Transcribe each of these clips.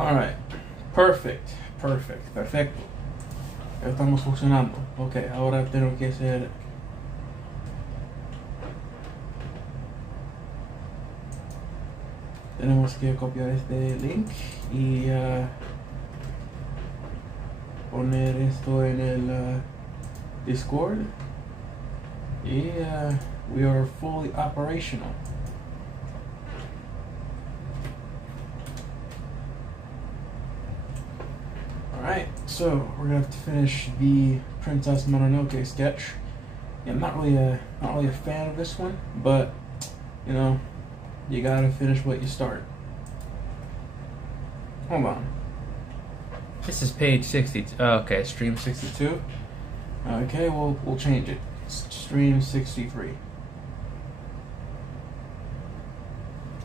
Alright. Perfecto. Ya estamos funcionando. Ok, ahora tengo que hacer... Tenemos que copiar este link y poner esto en el Discord. Y we are fully operational. Alright, so we're gonna have to finish the Princess Mononoke sketch. Yeah, I'm not really a fan of this one, but you know, you gotta finish what you start. Hold on. This is page 60. Oh, okay, stream 62. Okay, we'll change it. Stream 63.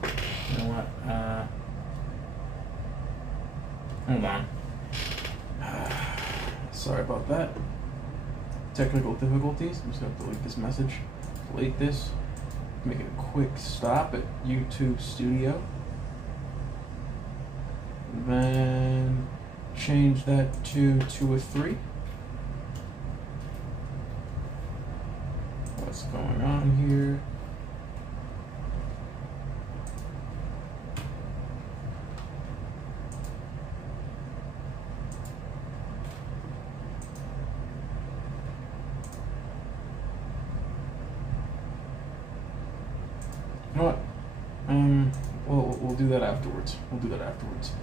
You know what? Hold on. Sorry about that. Technical difficulties. I'm just gonna delete this message. Delete this. Make it a quick stop at YouTube Studio. Then change that to 203. What's going on here? You know what? We'll do that afterwards. We'll do that afterwards.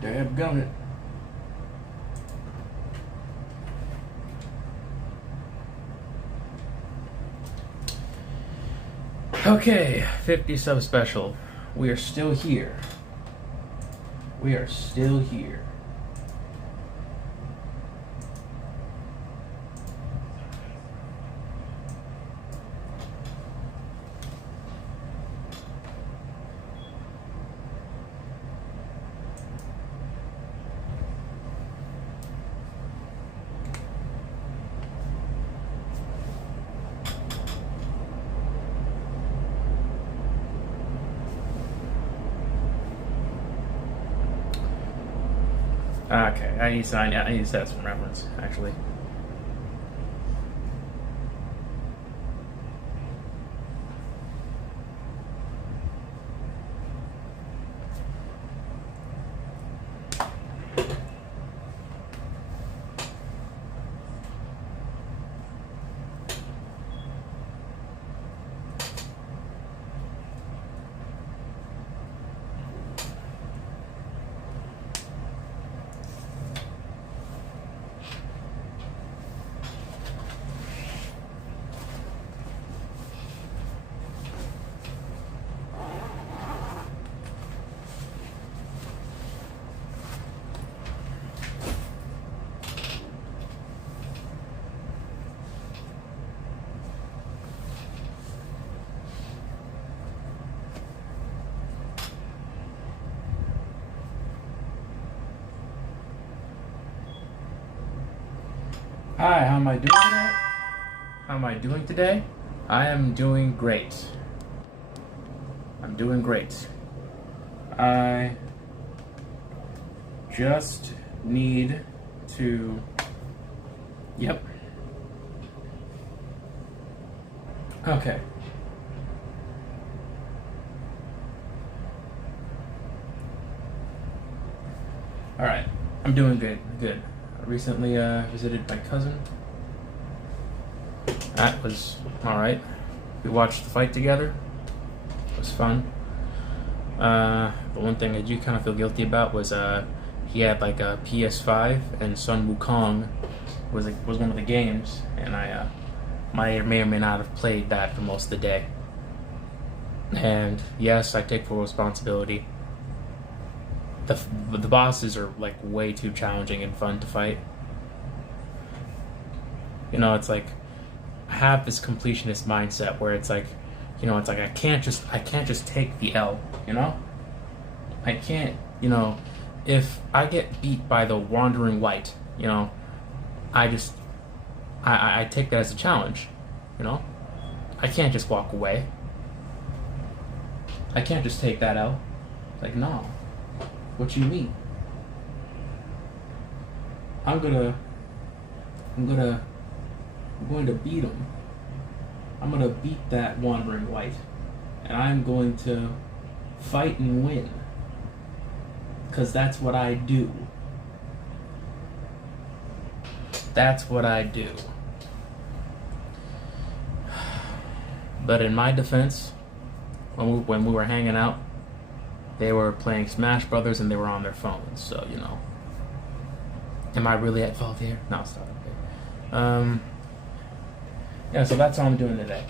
Dadgummit. Okay, 50 sub special. We are still here. Okay, I need to have some reference, actually. Hi, how am I doing today? I am doing great. I just need to... Yep. Okay. Alright. I'm doing good. I recently visited my cousin. That was alright. We watched the fight together. It was fun. The one thing I do kind of feel guilty about was he had like a PS5 and Sun Wukong was one of the games, and I may or may not have played that for most of the day. And yes, I take full responsibility. The bosses are like way too challenging and fun to fight. You know, it's like I have this completionist mindset where it's like, you know, it's like I can't just take the L, you know? I can't, you know, if I get beat by the Wandering Light, you know, I just I take that as a challenge, you know. I can't just walk away. I can't just take that out. Like, no. What you mean? I'm going to beat him. I'm going to beat that wandering light. And I'm going to fight and win. Because that's what I do. That's what I do. But in my defense, when we were hanging out, they were playing Smash Brothers and they were on their phones. So, you know. Am I really at fault here? No, it's not okay. Yeah, so that's all I'm doing today.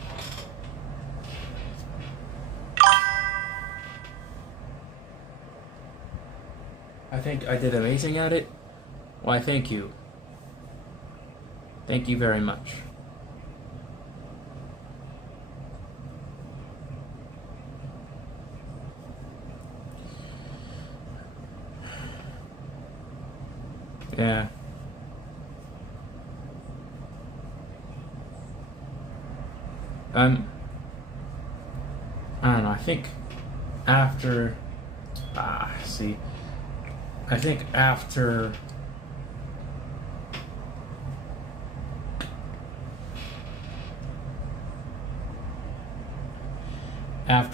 I think I did amazing at it. Why, thank you. Thank you very much. Yeah. I don't know, I think after, see, I think after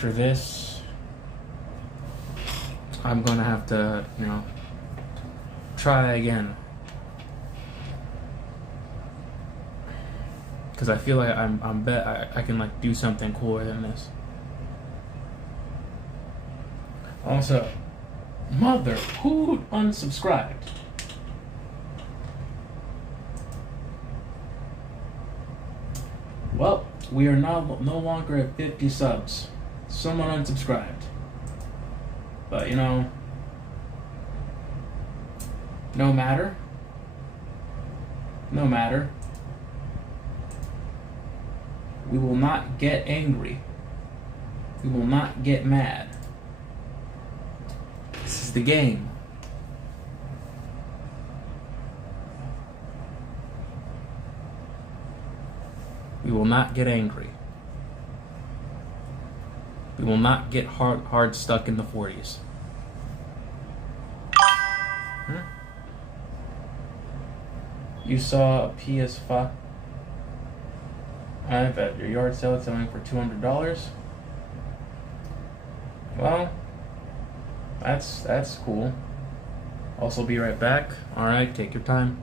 this, I'm gonna have to, you know, try again. Because I feel like I can like do something cooler than this. Also, mother, who unsubscribed? Well, we are now no longer at 50 subs. Someone unsubscribed. But you know, no matter. No matter. We will not get angry. We will not get mad. This is the game. We will not get angry. We will not get hard stuck in the 40s. Huh? You saw a PS5 at your yard sale selling for $200. Well, that's cool. Also, be right back. All right, take your time.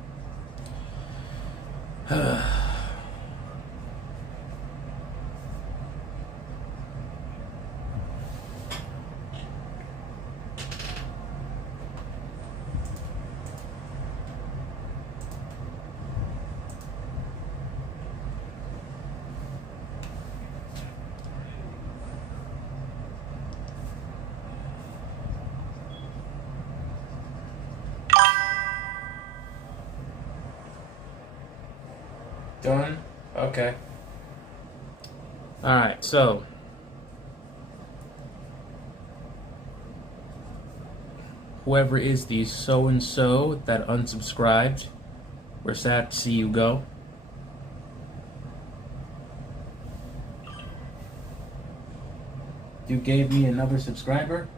Done? Okay. Alright, so whoever is the so-and-so that unsubscribed, we're sad to see you go. You gave me another subscriber?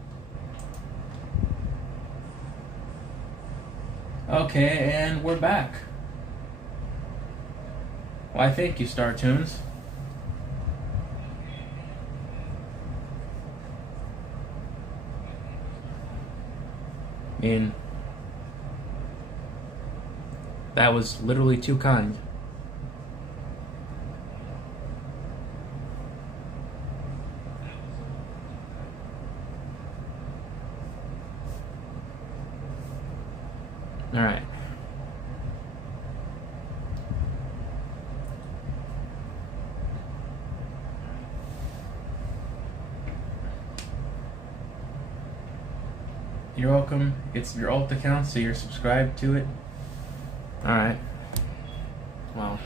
Okay, and we're back. Why, thank you, Star Tunes. I mean, that was literally too kind. All right. You're welcome. It's your alt account, so you're subscribed to it. Alright. Well.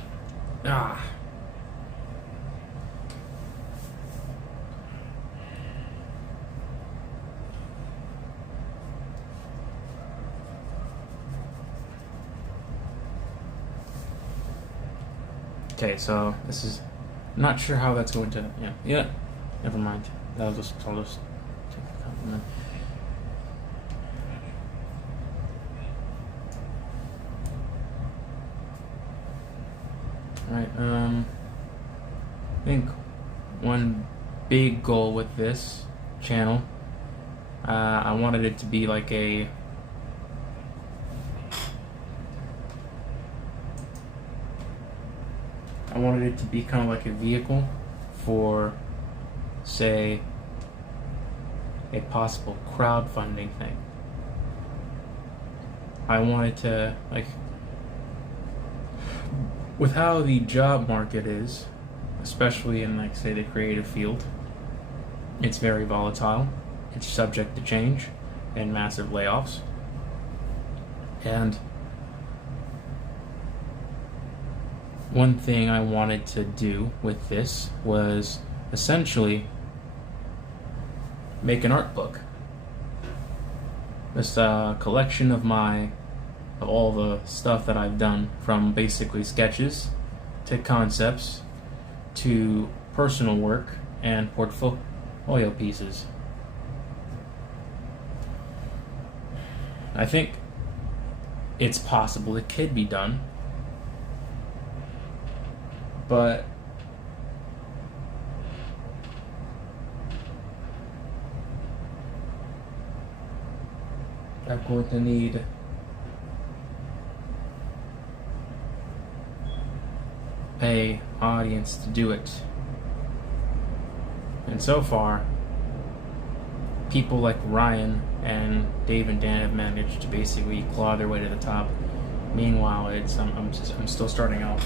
Okay, so this is not sure how that's going to. Yeah. Never mind. I'll just take the compliment. All right. I think one big goal with this channel, I wanted it to be like I wanted it to be kind of like a vehicle for, say, a possible crowdfunding thing. I wanted to, like, with how the job market is, especially in, like, say, the creative field, it's very volatile. It's subject to change and massive layoffs. And one thing I wanted to do with this was essentially make an art book. This collection of all the stuff that I've done, from basically sketches to concepts to personal work and portfolio pieces. I think it's possible it could be done, but I'm going to need an audience to do it. And so far, people like Ryan and Dave and Dan have managed to basically claw their way to the top. Meanwhile, I'm still starting off.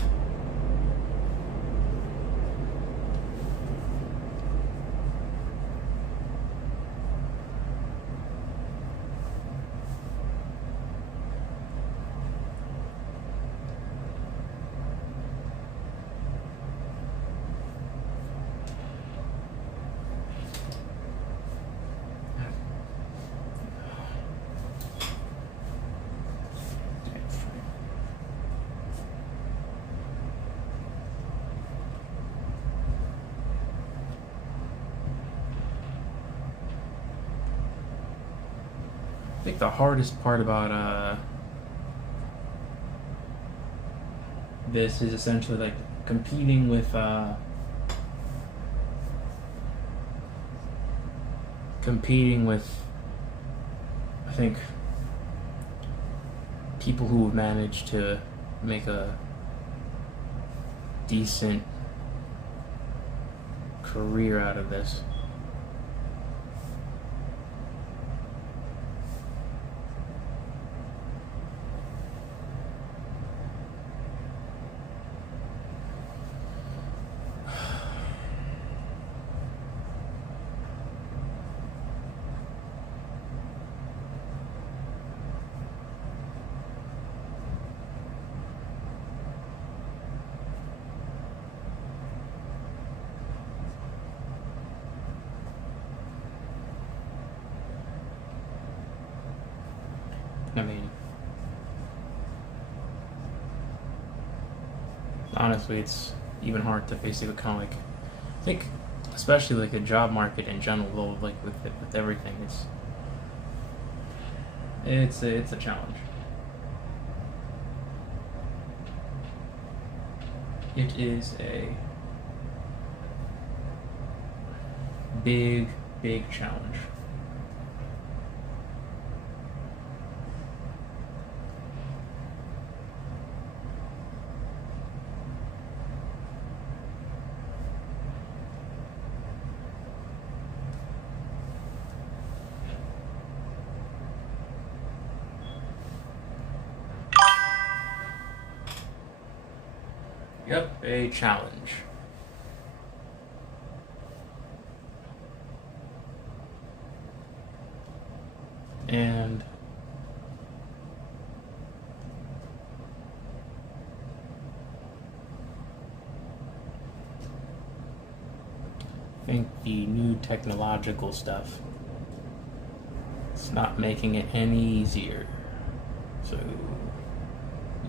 I think the hardest part about this is essentially like competing with I think people who have managed to make a decent career out of this. I mean, honestly, it's even hard to basically kind of like, I think, especially like the job market in general, though, like with everything, it's a challenge. It is a big challenge. Yep, a challenge. And I think the new technological stuff, it's not making it any easier. So,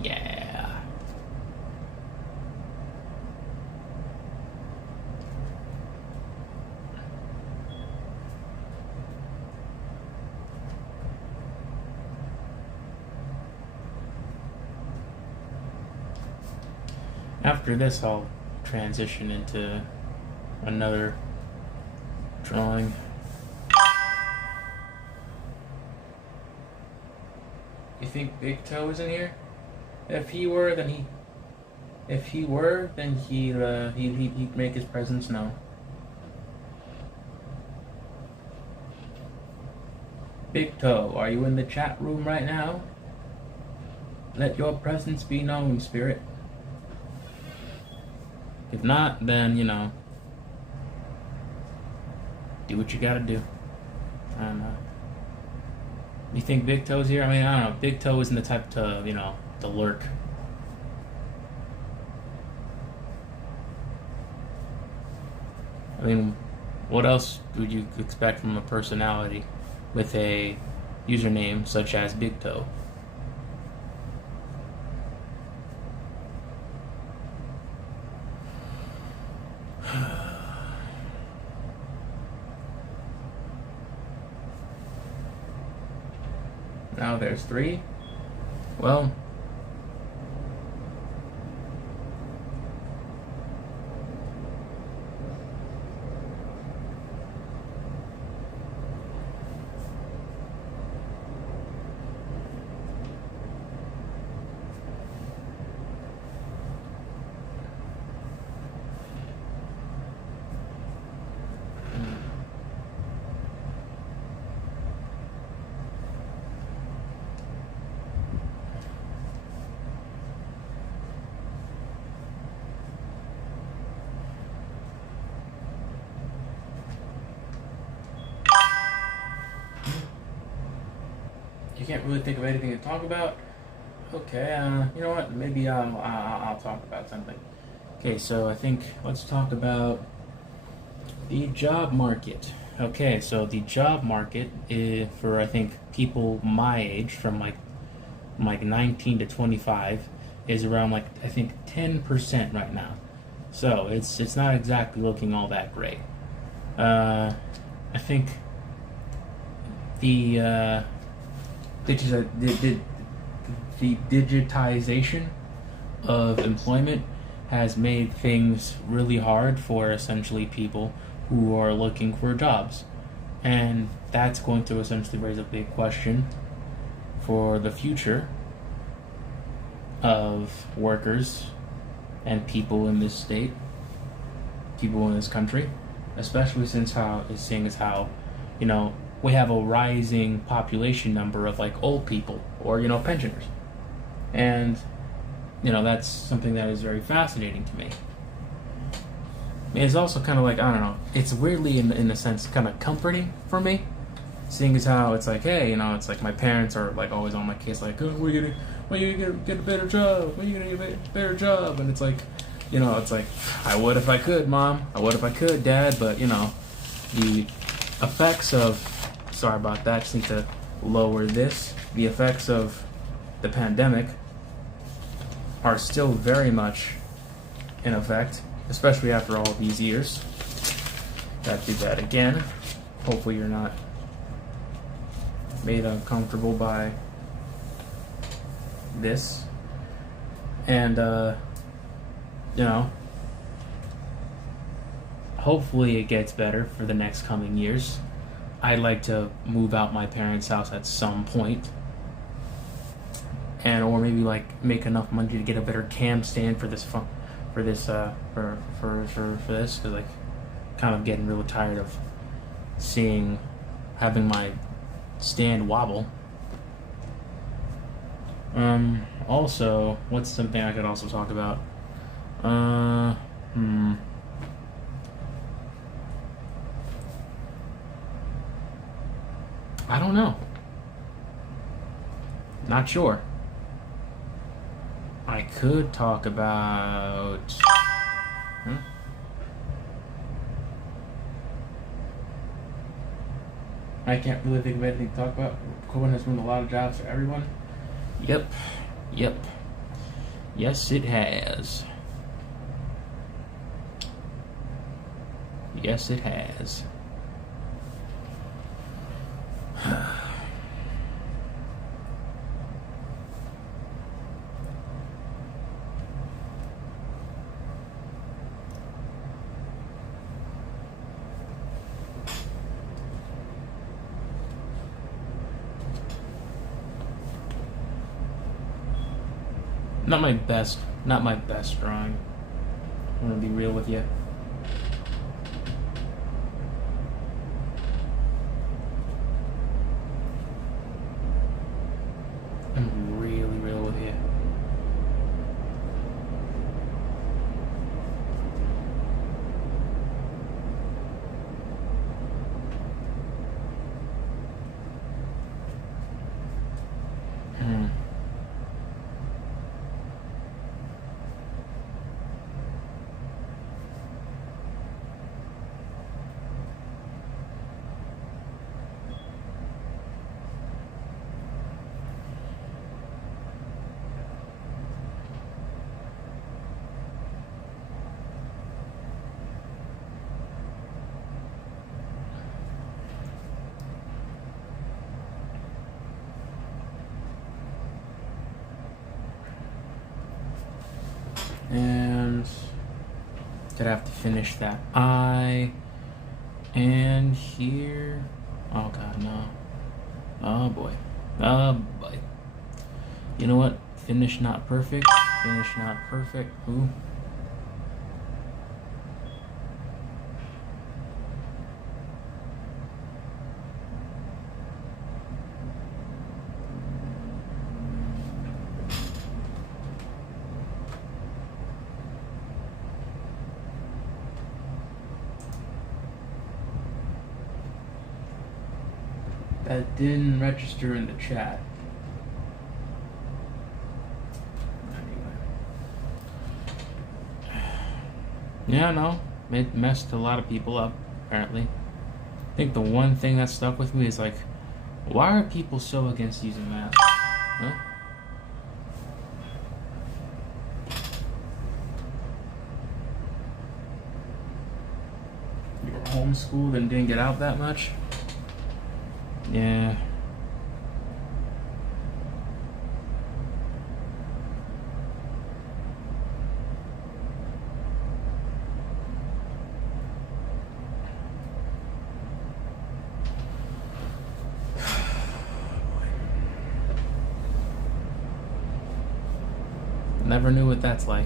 yeah. After this, I'll transition into another drawing. You think Big Toe is in here? If he were, then he'd make his presence known. Big Toe, are you in the chat room right now? Let your presence be known, spirit. If not, then, do what you gotta do. I don't know. You think Big Toe's here? I mean, I don't know. Big Toe isn't the type to, to lurk. I mean, what else would you expect from a personality with a username such as Big Toe? Now there's 3. Well, you can't really think of anything to talk about? Okay, you know what? Maybe I'll talk about something. Okay, so I think let's talk about the job market. Okay, so the job market is for, I think, people my age, from like 19 to 25, is around I think 10% right now. So it's not exactly looking all that great. I think the digitization of employment has made things really hard for essentially people who are looking for jobs. And that's going to essentially raise a big question for the future of workers and people in this state, people in this country, especially seeing as how, we have a rising population number of old people or, pensioners. And, that's something that is very fascinating to me. It's also kind of I don't know, it's weirdly in a sense kind of comforting for me, seeing as how it's hey, it's my parents are always on my case, oh, when are you gonna get a better job? When are you gonna get a better job? And it's I would if I could, Mom. I would if I could, Dad. But the effects of, sorry about that, just need to lower this. The effects of the pandemic are still very much in effect, especially after all these years. Gotta do that again. Hopefully you're not made uncomfortable by this. And, hopefully it gets better for the next coming years. I'd like to move out my parents' house at some point, or maybe make enough money to get a better cam stand for this because kind of getting real tired of having my stand wobble. Also, what's something I could also talk about? I don't know. Not sure. I could talk about... I can't really think of anything to talk about. COVID has ruined a lot of jobs for everyone. Yep. Yes, it has. Yes, it has. Not my best drawing. I'm gonna be real with you. I'm really real with you. And gonna have to finish that eye. And here, oh god, no. Oh boy. Oh boy. You know what? Finish not perfect. Finish not perfect. Ooh. That didn't register in the chat. Anyway. Yeah, no. It messed a lot of people up, apparently. I think the one thing that stuck with me is like, why are people so against using masks? Huh? You were homeschooled and didn't get out that much? Yeah. Never knew what that's like.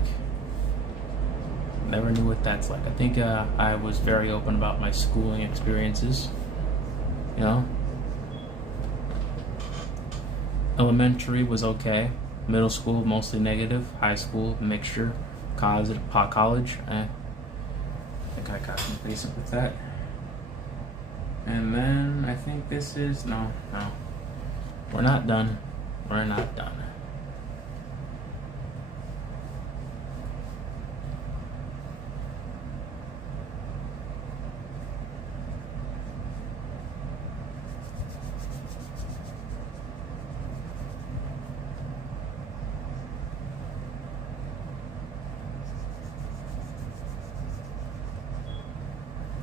Never knew what that's like. I think I was very open about my schooling experiences. You know? Elementary was okay. Middle school, mostly negative. High school, mixture. College, I think I got complacent with that. And then I think this is... No. We're not done. We're not done.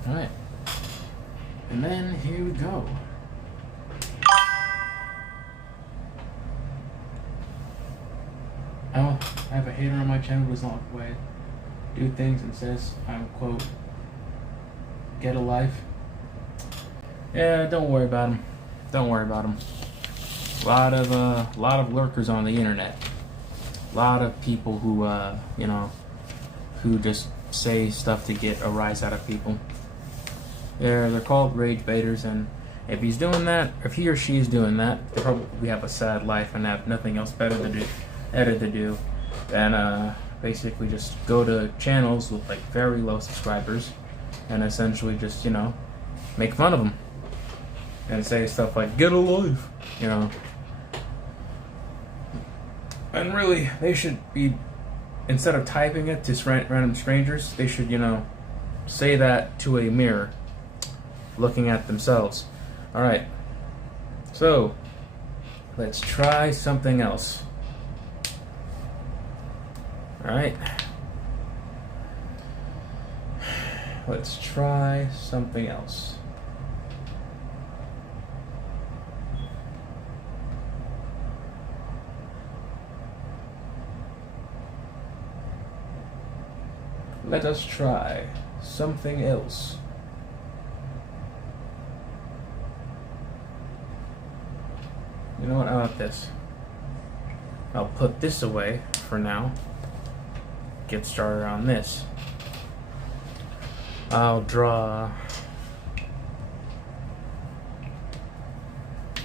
Alright. And then here we go. Oh, I have a hater on my channel who does not like the way I do things and says, I'm quote, get a life. Yeah, don't worry about him. Don't worry about him. A lot of lurkers on the internet. A lot of people who, you know, who just say stuff to get a rise out of people. They're called rage baiters, and if he's doing that, if he or she is doing that, they probably have a sad life and have nothing else better to do than basically just go to channels with like very low subscribers and essentially just, you know, make fun of them and say stuff like "get a life," you know. And really, they should be, instead of typing it to random strangers, they should, you know, say that to a mirror, looking at themselves. Alright, so let's try something else. Alright, let's try something else. Let us try something else. You know what? How about this? I'll put this away for now. Get started on this. I'll draw.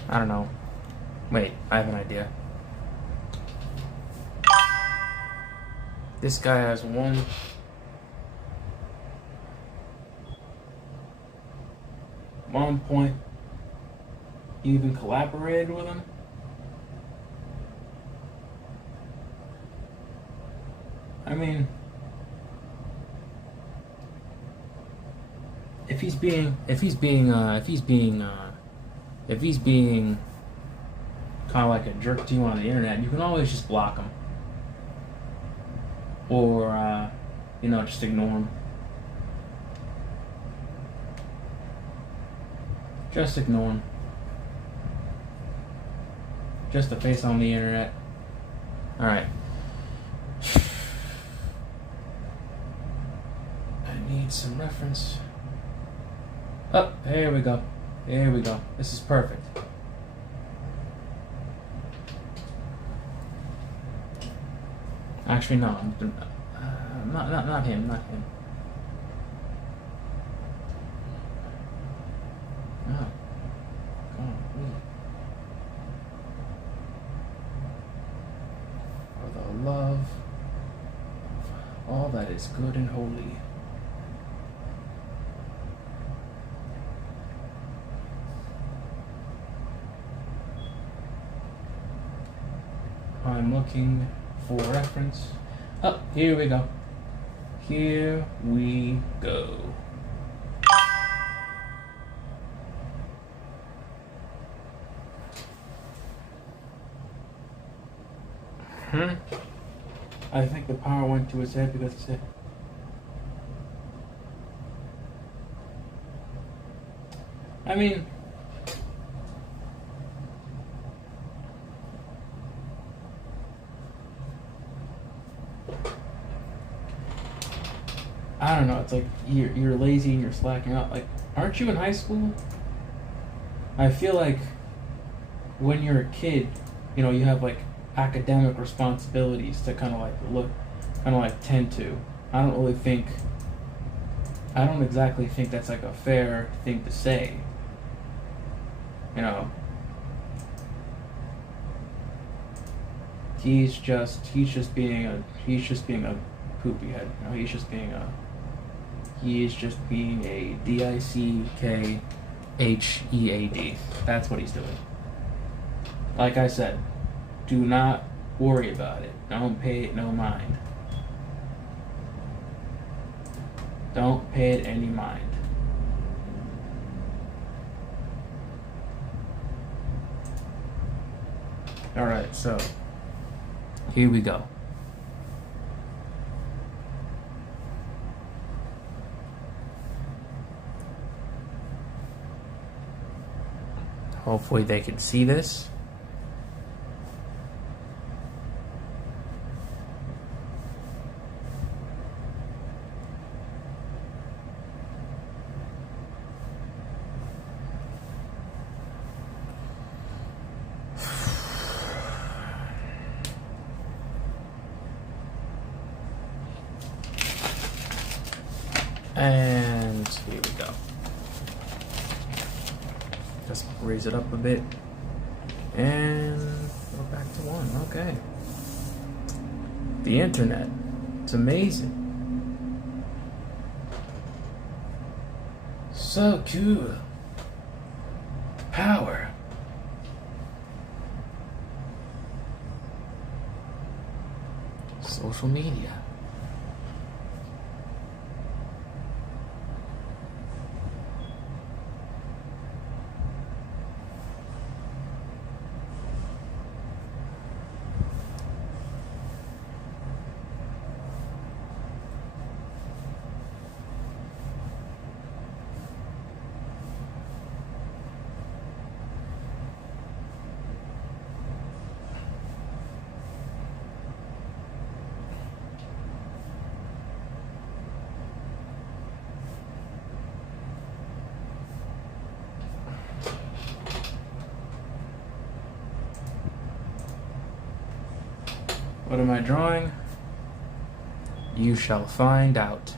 I don't know. Wait, I have an idea. This guy has one point. You even collaborated with him? I mean, if he's being kind of like a jerk to you on the internet, you can always just block him, or just ignore him. Just ignore him. Just a face on the internet. All right. I need some reference. Oh, here we go. Here we go. This is perfect. Actually, no. Not him. Not him. Oh. For the love of all that is good and holy. I'm looking for reference. Oh, here we go. Here we go. I think the power went to his head because he said, I mean, I don't know, it's like you're lazy and you're slacking out. Like, aren't you in high school? I feel like when you're a kid, you have like academic responsibilities to kind of tend to. I don't exactly think that's like a fair thing to say. He's just being a poopy head. He's just being a dickhead. That's what he's doing. Like I said, do not worry about it. Don't pay it no mind. Don't pay it any mind. Alright, so here we go. Hopefully they can see this. And here we go. Just raise it up a bit. And go back to 1. Okay. The internet. It's amazing. So cool. Power. Social media. What am I drawing? You shall find out.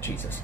Jesus.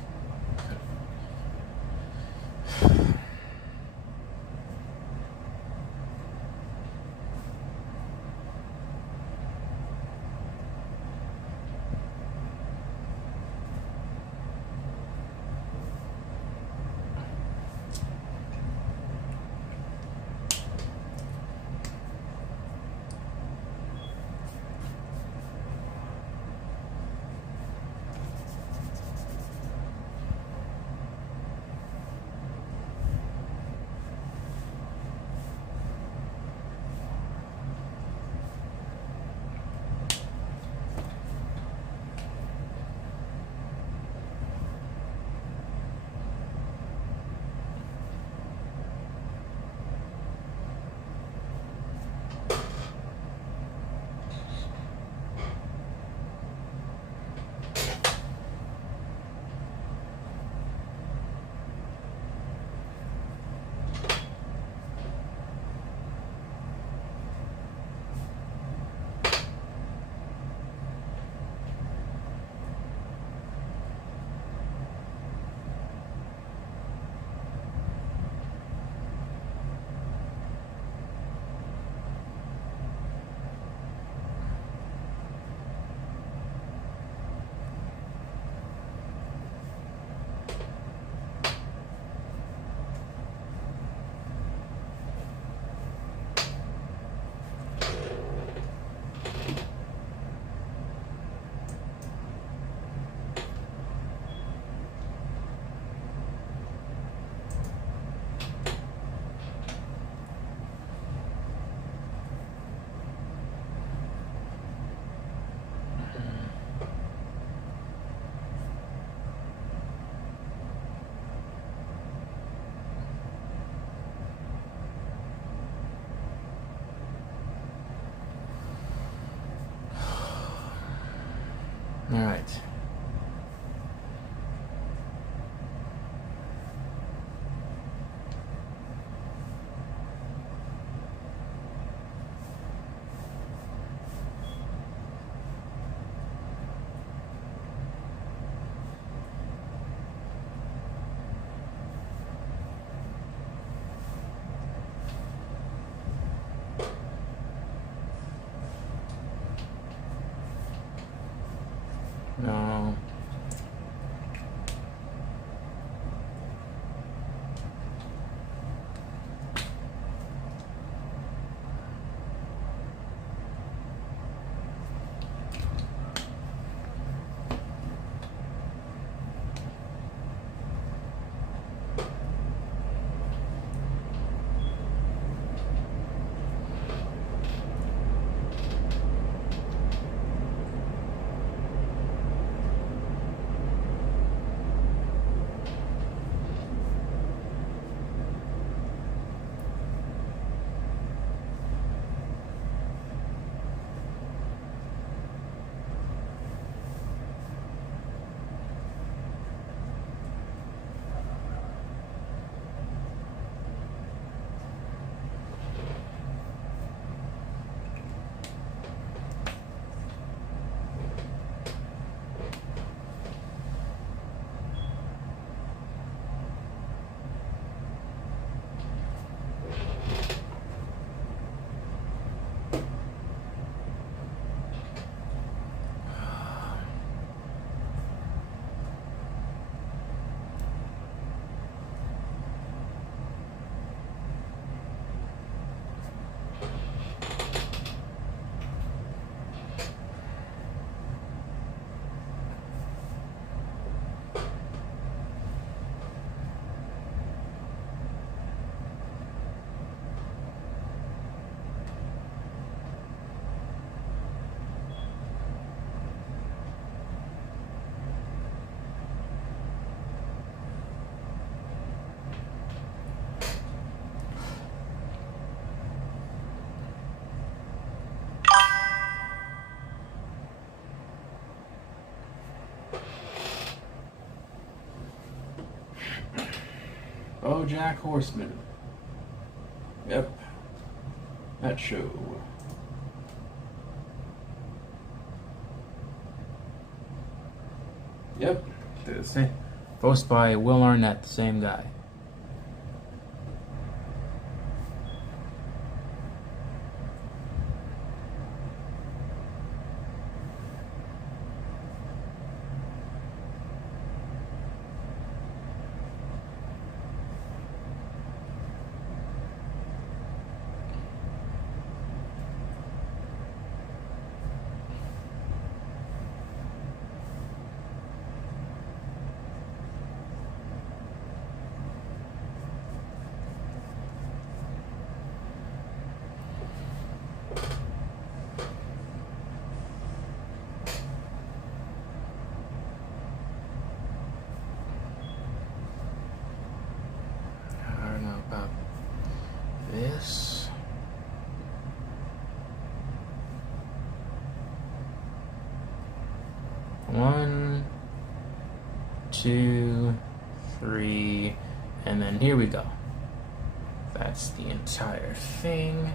All right. No. BoJack Horseman. Yep. That show. Yep. They're the same. Voiced by Will Arnett, the same guy. I don't know about this. One, two, three, and then here we go. That's the entire thing.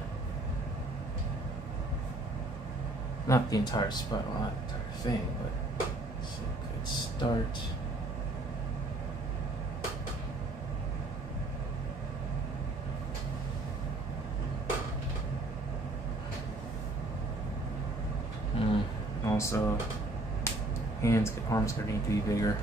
Not the entire spot, well, not the entire thing, but it's a good start. Also, arms gonna need to be bigger.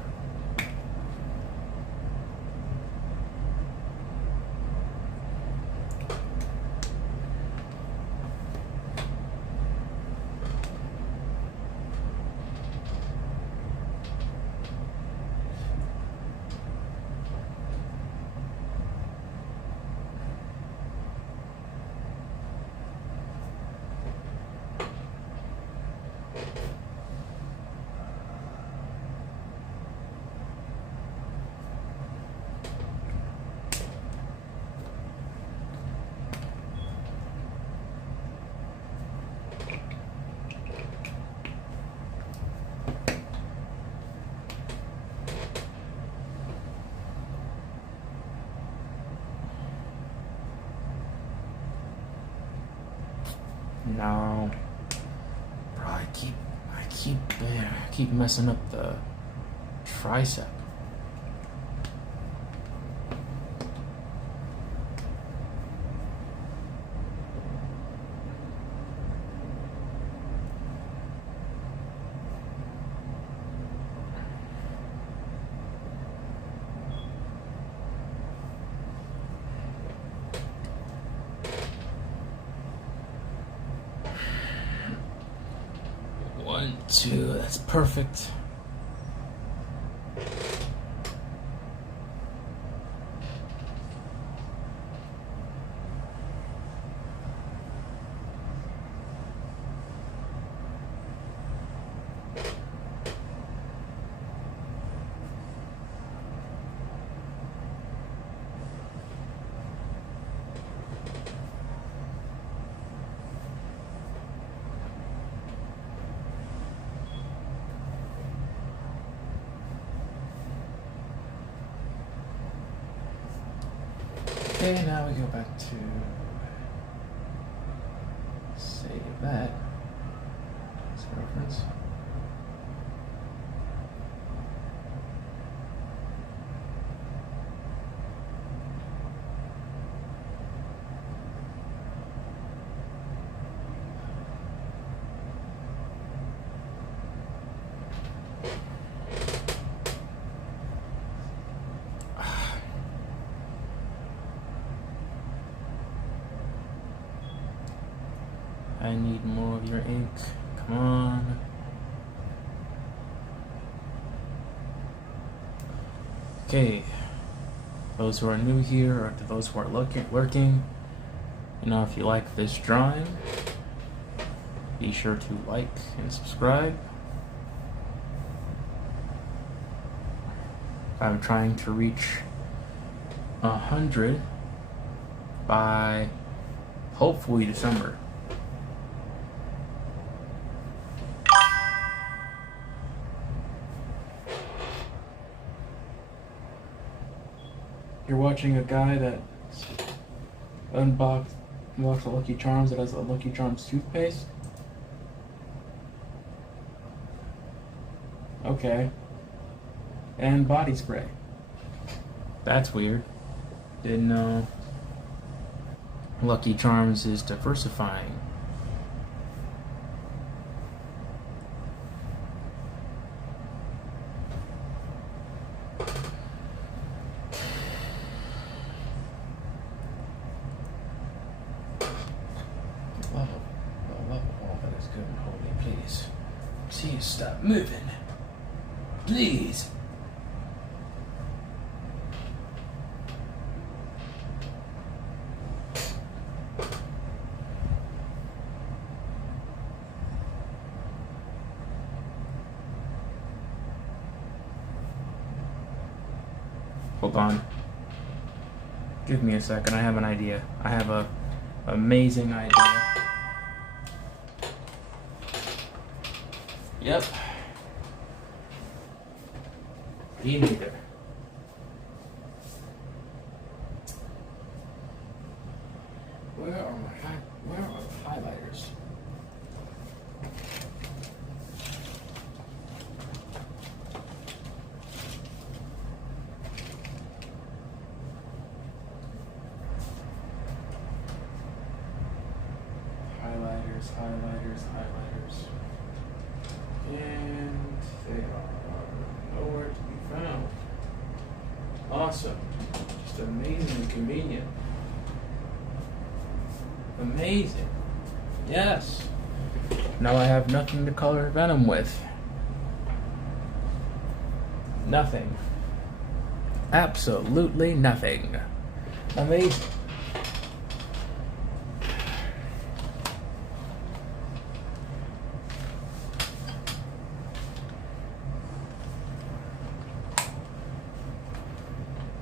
No, bro, I keep messing up the tricep. One, two, that's perfect. Okay, now we go back to save that as a reference. I need more of your ink. Come on. Okay. Those who are new here, or to those who are lurking, you know, if you like this drawing, be sure to like and subscribe. I'm trying to reach 100 by hopefully December. You're watching a guy that unboxed a Lucky Charms that has a Lucky Charms toothpaste. Okay. And body spray. That's weird. Didn't know Lucky Charms is diversifying. Love all that is good and holy, please. Please stop moving. Please. Hold on. Give me a second. I have an idea. I have a amazing idea. Yep. Me neither. Where are my highlighters? Highlighters. And they are nowhere to be found. Awesome. Just amazingly convenient. Amazing. Yes. Now I have nothing to color Venom with. Nothing. Absolutely nothing. Amazing.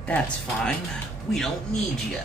That's fine. We don't need ya.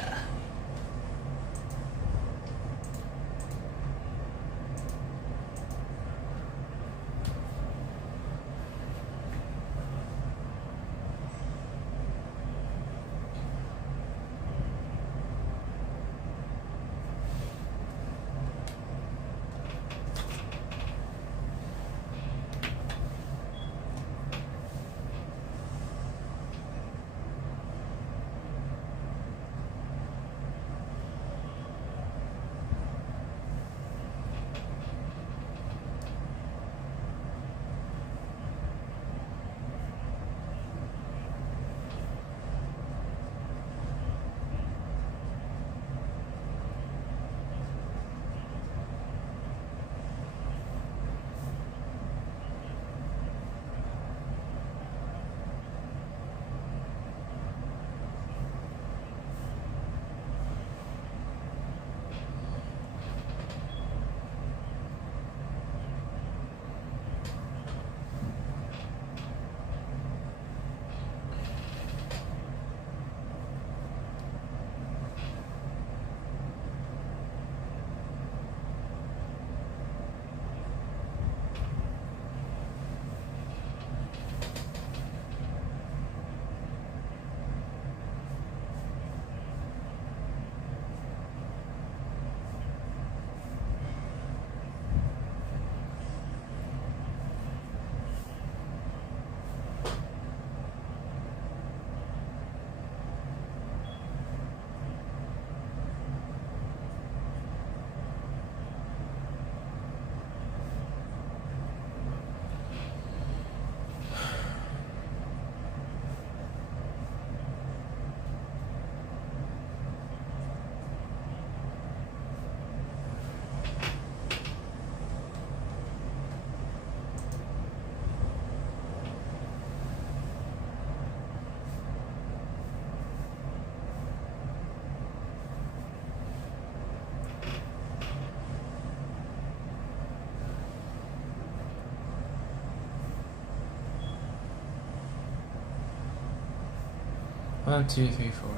One, two, three, four.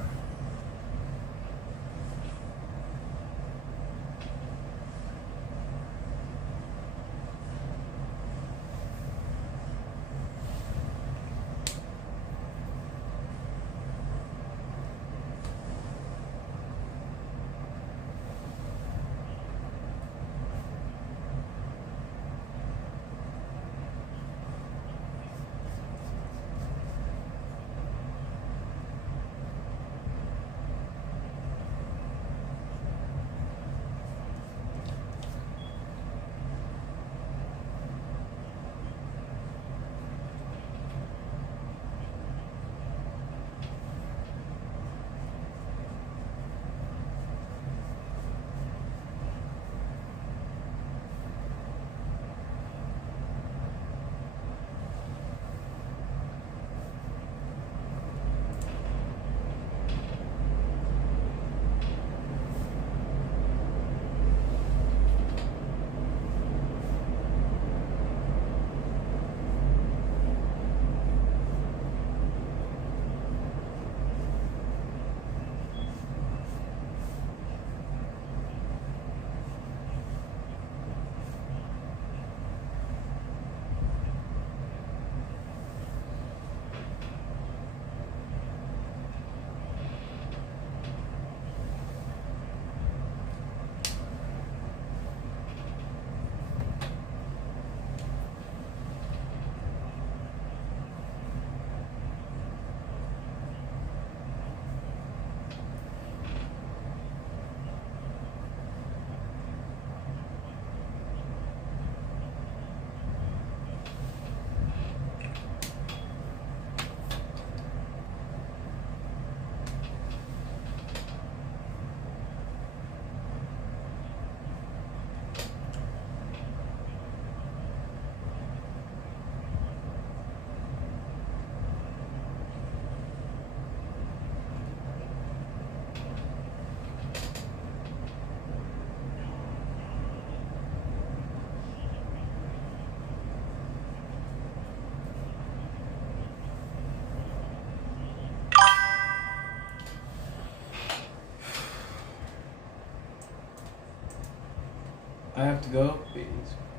I have to go.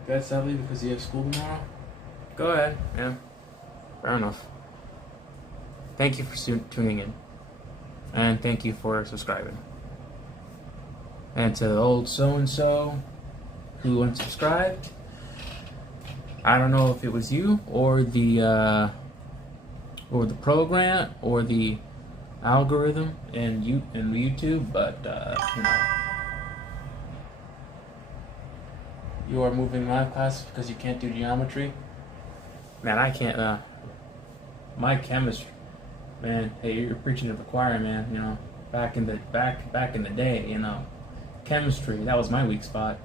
That's sadly because you have school tomorrow. Go ahead. Yeah. Fair enough. Thank you for tuning in. And thank you for subscribing. And to the old so-and-so who unsubscribed, I don't know if it was you or the program or the algorithm in YouTube, but you know, you are moving my class because you can't do geometry. Man, I can't. My chemistry, man. Hey, you're preaching to the choir, man. You know, back in the day, you know, chemistry, that was my weak spot,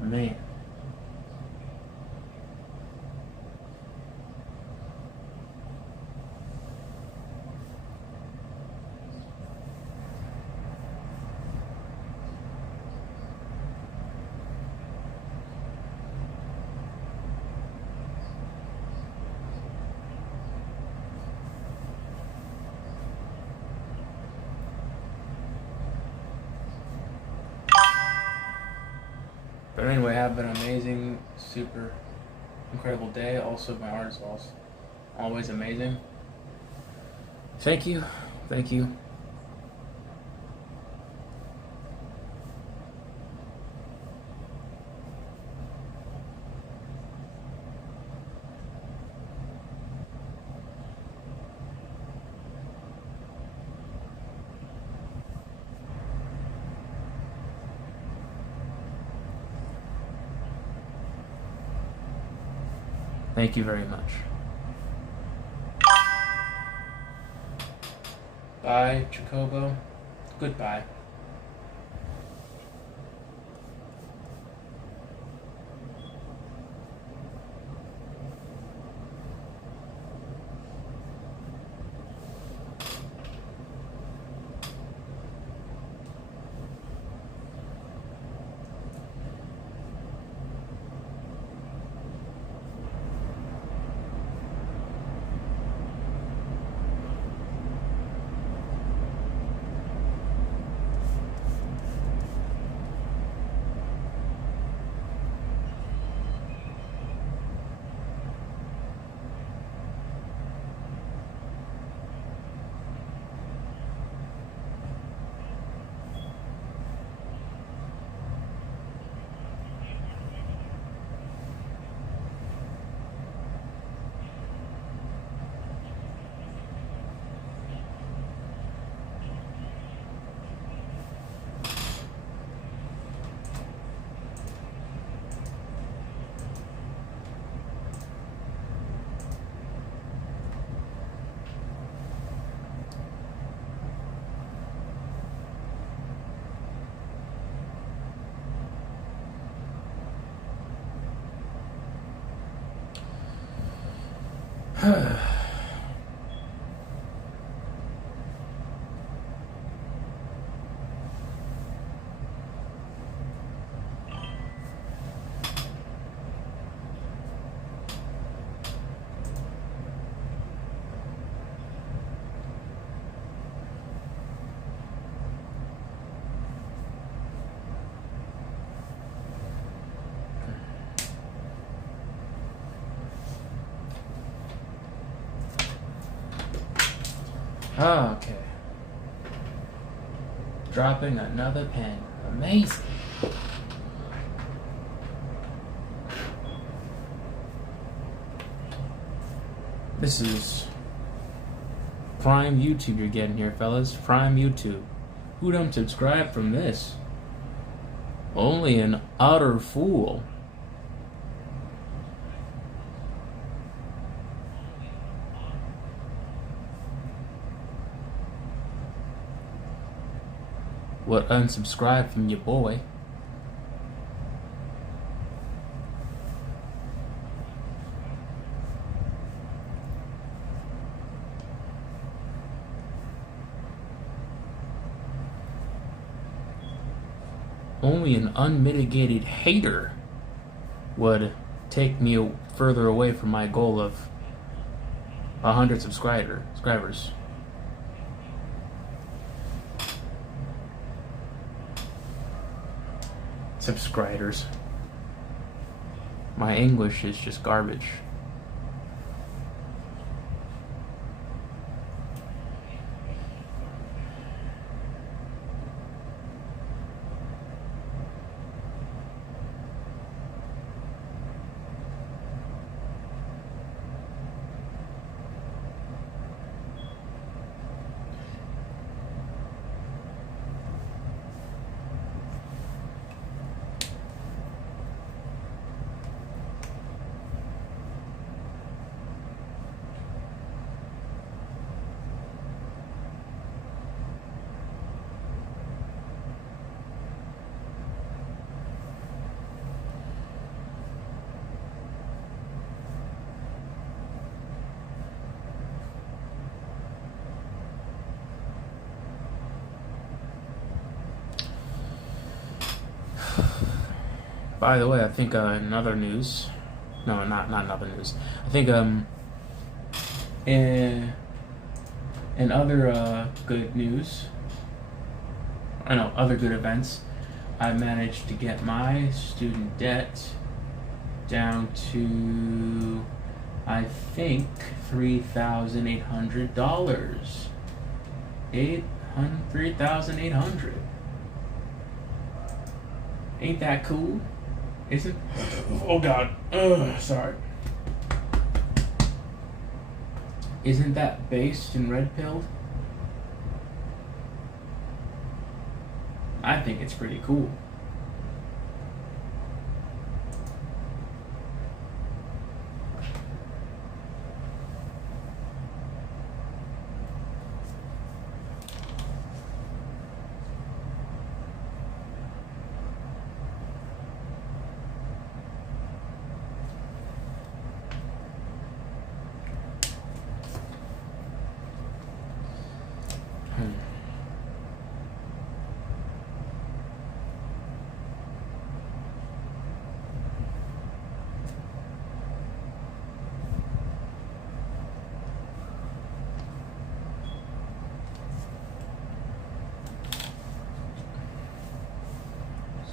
man. But anyway, have an amazing, super incredible day. Also, my art is always amazing. Thank you. Thank you. Thank you very much. Bye, Jacobo. Goodbye. Okay. Dropping another pen. Amazing. This is prime YouTube you're getting here, fellas. Prime YouTube. Who don't subscribe from this? Only an utter fool. Would unsubscribe from your boy. Only an unmitigated hater would take me further away from my goal of 100 subscribers. Subscribers. My English is just garbage. By the way, I think in other news, no, not other news. I think in other good news, I know other good events, I managed to get my student debt down to, I think, $3,800. $3,800. Ain't that cool? Is it? Oh God. Sorry. Isn't that based and red pilled? I think it's pretty cool.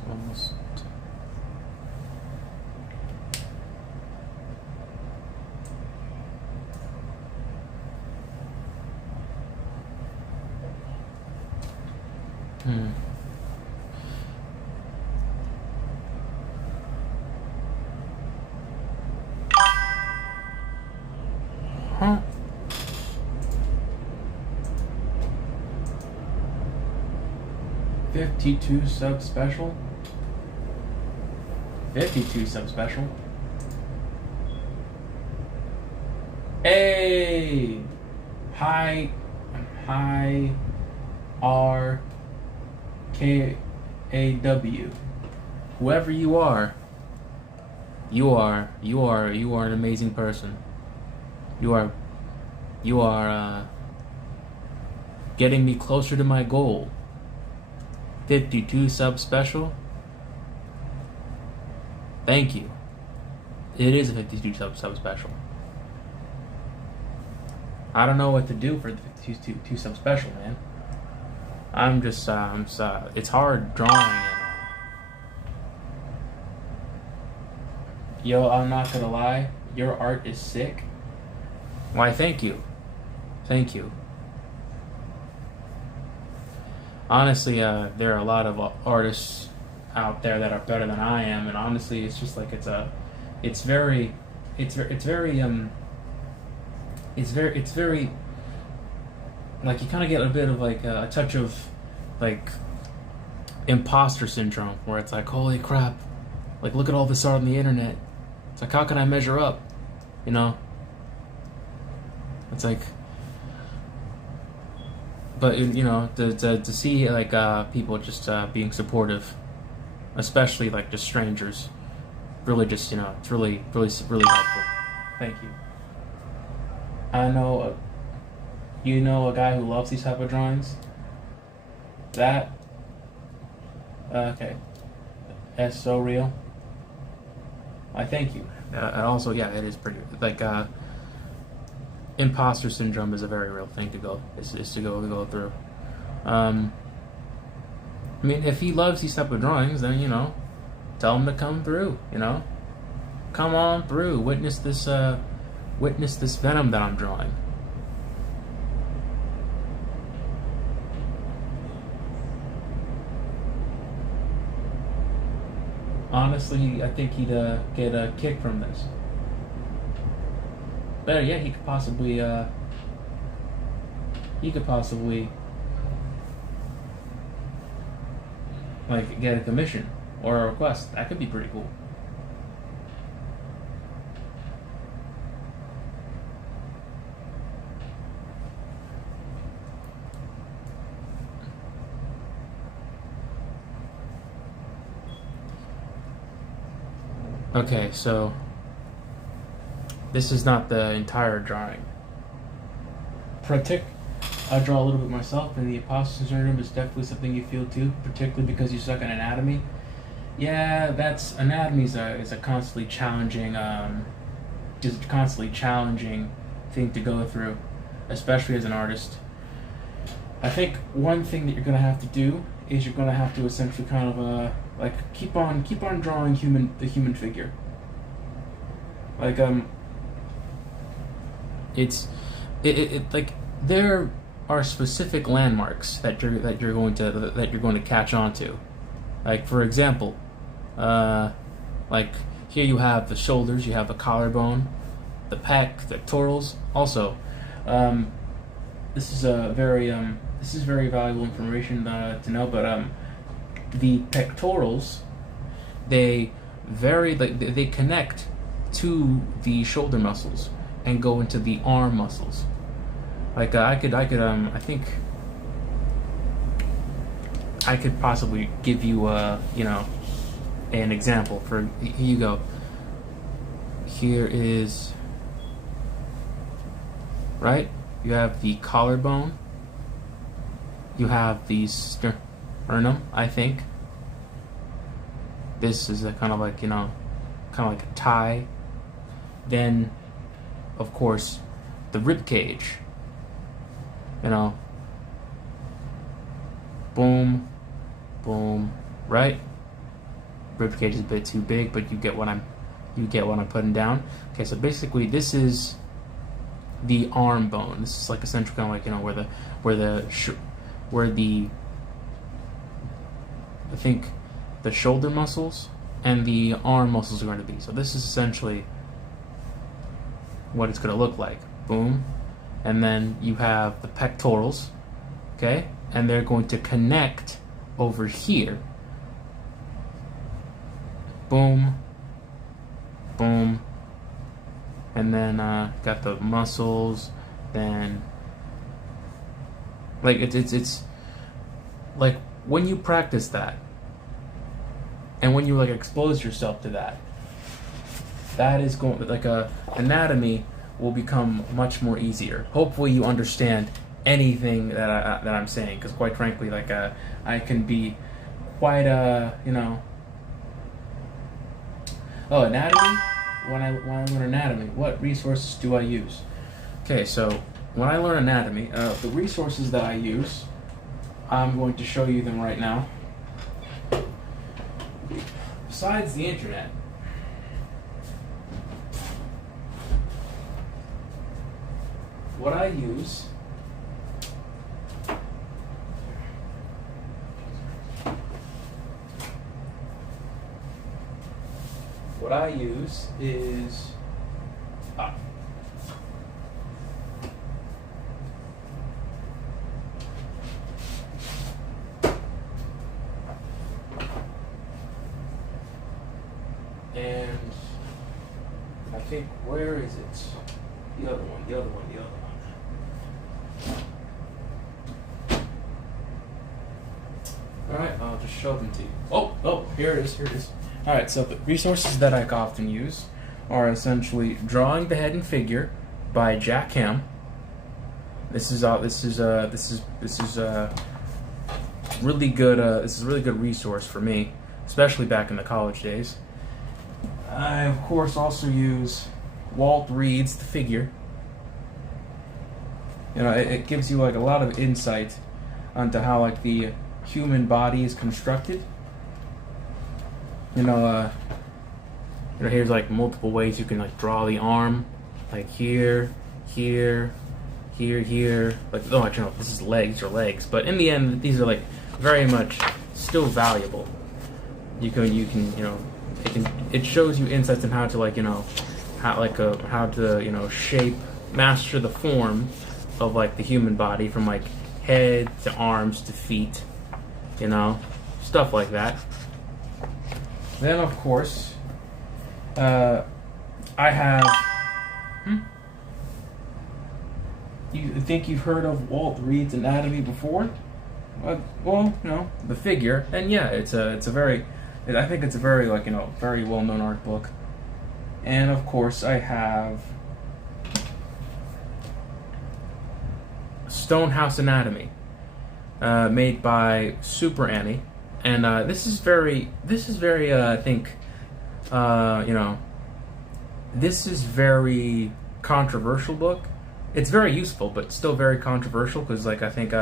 Almost. Huh? $52 sub special. 52 sub special. Hey, hi R K A W. Whoever you are an amazing person. You are getting me closer to my goal. 52 sub special. Thank you. It is a 52 sub special. I don't know what to do for the 52 sub special, man. I'm just, it's hard drawing. Yo, I'm not gonna lie. Your art is sick. Why, thank you. Thank you. Honestly, there are a lot of artists out there that are better than I am, and honestly, it's just like it's very like you kind of get a bit of like a touch of like imposter syndrome, where it's like, holy crap, like look at all this art on the internet. It's like, how can I measure up? You know? It's like, but you know, to see like people just being supportive, especially like just strangers, really just, you know, it's really helpful. Thank you. I know, you know, a guy who loves these type of drawings. That, okay, that's so real. I thank you. And also, yeah, it is pretty like imposter syndrome is a very real thing to go through. I mean, if he loves these type of drawings, then, you know, tell him to come through, you know, come on through. Witness this venom that I'm drawing. Honestly, I think he'd get a kick from this. Better yet, he could possibly like get a commission or a request. That could be pretty cool. Okay, so this is not the entire drawing. Pratik, I draw a little bit myself, and the imposter syndrome is definitely something you feel too, particularly because you suck at anatomy. Yeah, anatomy is a constantly challenging thing to go through, especially as an artist. I think one thing that you're gonna have to do is you're gonna have to essentially kind of like keep on drawing the human figure. Like it's like there are specific landmarks that you're going to catch on to. Like for example, like here you have the shoulders, you have the collarbone, the pec, the pectorals. Also, this is very valuable information to know. But the pectorals, they connect to the shoulder muscles and go into the arm muscles. Like I think I could possibly give you an example. For here you go. Here is right. You have the collarbone. You have the sternum. I think this is a kind of like a tie. Then, of course, the rib cage. Boom, boom, right? Rib cage is a bit too big, but you get what I'm putting down. Okay, so basically, this is the arm bone. This is like essentially kind of like where I think the shoulder muscles and the arm muscles are going to be. So this is essentially what it's going to look like. Boom. And then you have the pectorals, okay? And they're going to connect over here. Boom. Boom. And then got the muscles. Then like it's like when you practice that and when you like expose yourself to that, that is going like anatomy will become much more easier. Hopefully you understand anything that I'm saying, because quite frankly, like I can be quite anatomy. When I learn anatomy, what resources do I use? Okay, so when I learn anatomy, the resources that I use, I'm going to show you them right now. Besides the internet, what I use is and I think, where is it? The other one. Alright, I'll just show them to you. Oh, here it is. Alright, so the resources that I often use are essentially Drawing the Head and Figure by Jack Ham. This is really good. This is a really good resource for me, especially back in the college days. I of course also use Walt Reed's The Figure. It gives you like a lot of insight onto how like the human body is constructed. here's like multiple ways you can like draw the arm, like here, here, here. Like, oh, actually, no, this is legs or legs. But in the end, these are like very much still valuable. You can, it shows you insights on how to like, how to, shape, master the form of like the human body from like head to arms to feet, stuff like that. Then, of course, I have. You think you've heard of Walt Reed's Anatomy before? Well, the figure, and yeah, I think it's a very very well-known art book. And of course, I have Stonehouse Anatomy, made by Super Annie, and this is very I think, this is very controversial book. It's very useful, but still very controversial because, like, I think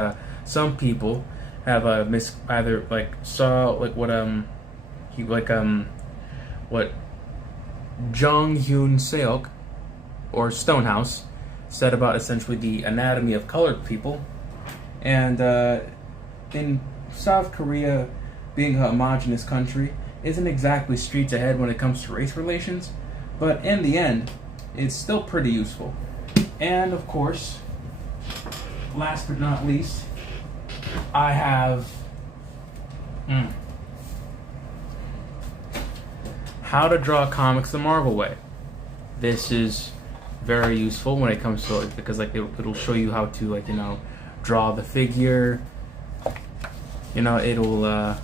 some people have either like saw like what Jung Hyun Seok or Stonehouse said about essentially the anatomy of colored people, and in South Korea, being a homogenous country, isn't exactly streets ahead when it comes to race relations, but in the end, it's still pretty useful. And of course, last but not least, I have How to Draw Comics the Marvel Way. This is very useful when it comes to because it'll show you how to draw the figure. It'll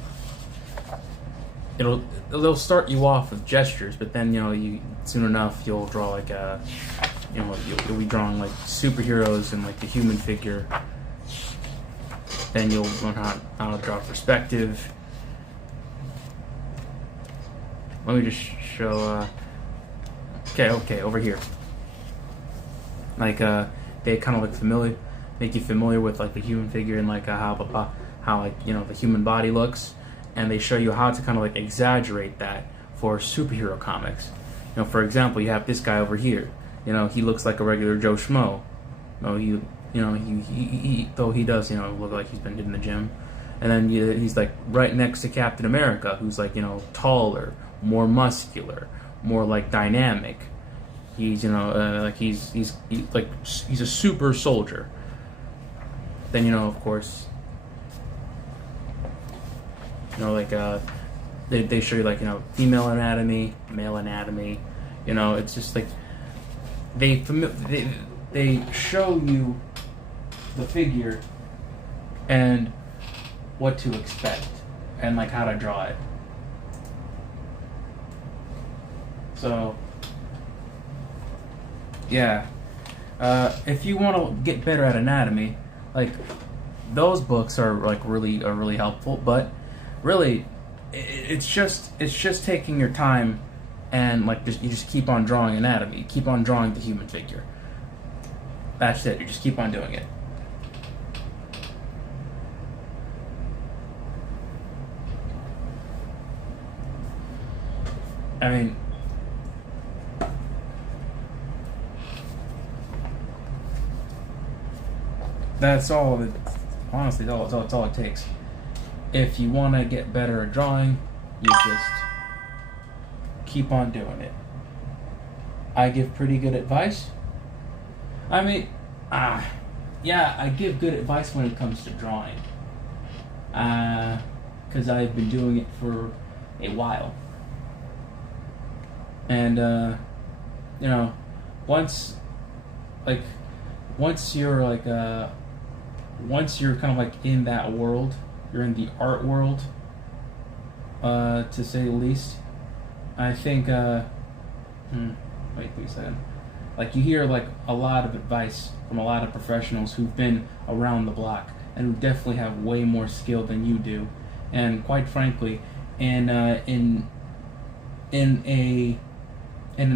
start you off with gestures, but then you soon enough you'll draw you'll be drawing like superheroes and like the human figure. Then you'll learn how to draw perspective. Let me just show. Okay, over here. Like they kind of make you familiar with like the human figure and like how the human body looks, and they show you how to kind of like exaggerate that for superhero comics. For example, you have this guy over here. He looks like a regular Joe Schmo. Though he does look like he's been in the gym. And then he's like right next to Captain America, who's like taller, more muscular, more like dynamic. He's he's a super soldier. Then of course they show you female anatomy, male anatomy. It's just like they show you the figure and what to expect and like how to draw it. So yeah, if you want to get better at anatomy, like those books are really helpful. But really, it's just taking your time and you just keep on drawing anatomy, keep on drawing the human figure. That's it. You just keep on doing it. I mean, that's all. Honestly, that's all it takes. If you want to get better at drawing, you just keep on doing it. I give pretty good advice. I mean, yeah, I give good advice when it comes to drawing. Because I've been doing it for a while. And, once you're kind of like in that world, you're in the art world, to say the least. I think, wait a second. Like, you hear like a lot of advice from a lot of professionals who've been around the block and who definitely have way more skill than you do. And quite frankly, in an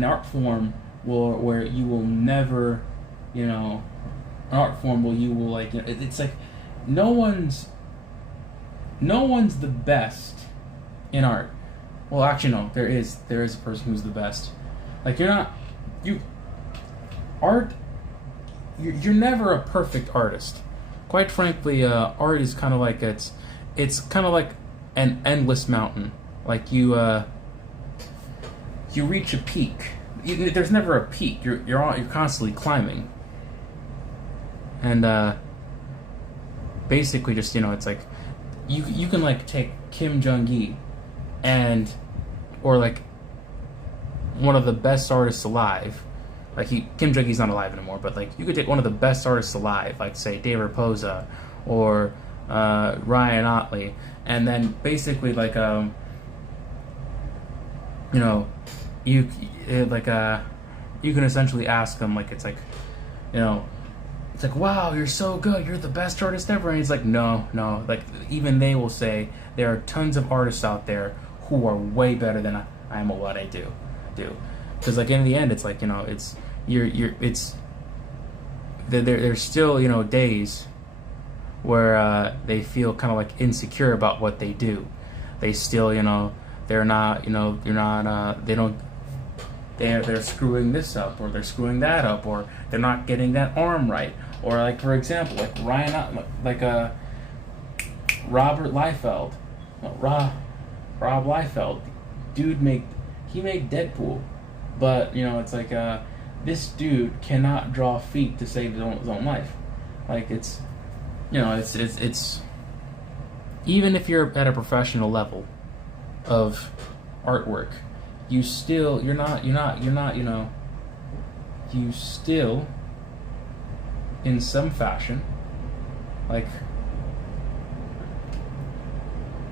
art form where you will never, an art form where you will it's like no one's the best in art Well, actually, no. There is a person who's the best. Like art. You're never a perfect artist. Quite frankly, art is kind of like it's kind of like an endless mountain. Like you reach a peak. There's never a peak. You're constantly climbing. And basically, just it's like you can like take Kim Jong-il or like one of the best artists alive. Like Kim Jong-il's not alive anymore, but like you could take one of the best artists alive, like say Dave Raposa or Ryan Otley, and then basically like you can essentially ask them like it's like wow, you're so good, you're the best artist ever, and he's like no, like even they will say there are tons of artists out there who are way better than I am at what I do, because like in the end it's like it's there's still days where they feel kind of like insecure about what they do. They still they're not they're screwing this up or they're screwing that up or they're not getting that arm right, or like for example like Robert Liefeld, Rob Liefeld, dude made Deadpool, but it's like this dude cannot draw feet to save his own life. Like it's even if you're at a professional level of artwork, you still in some fashion like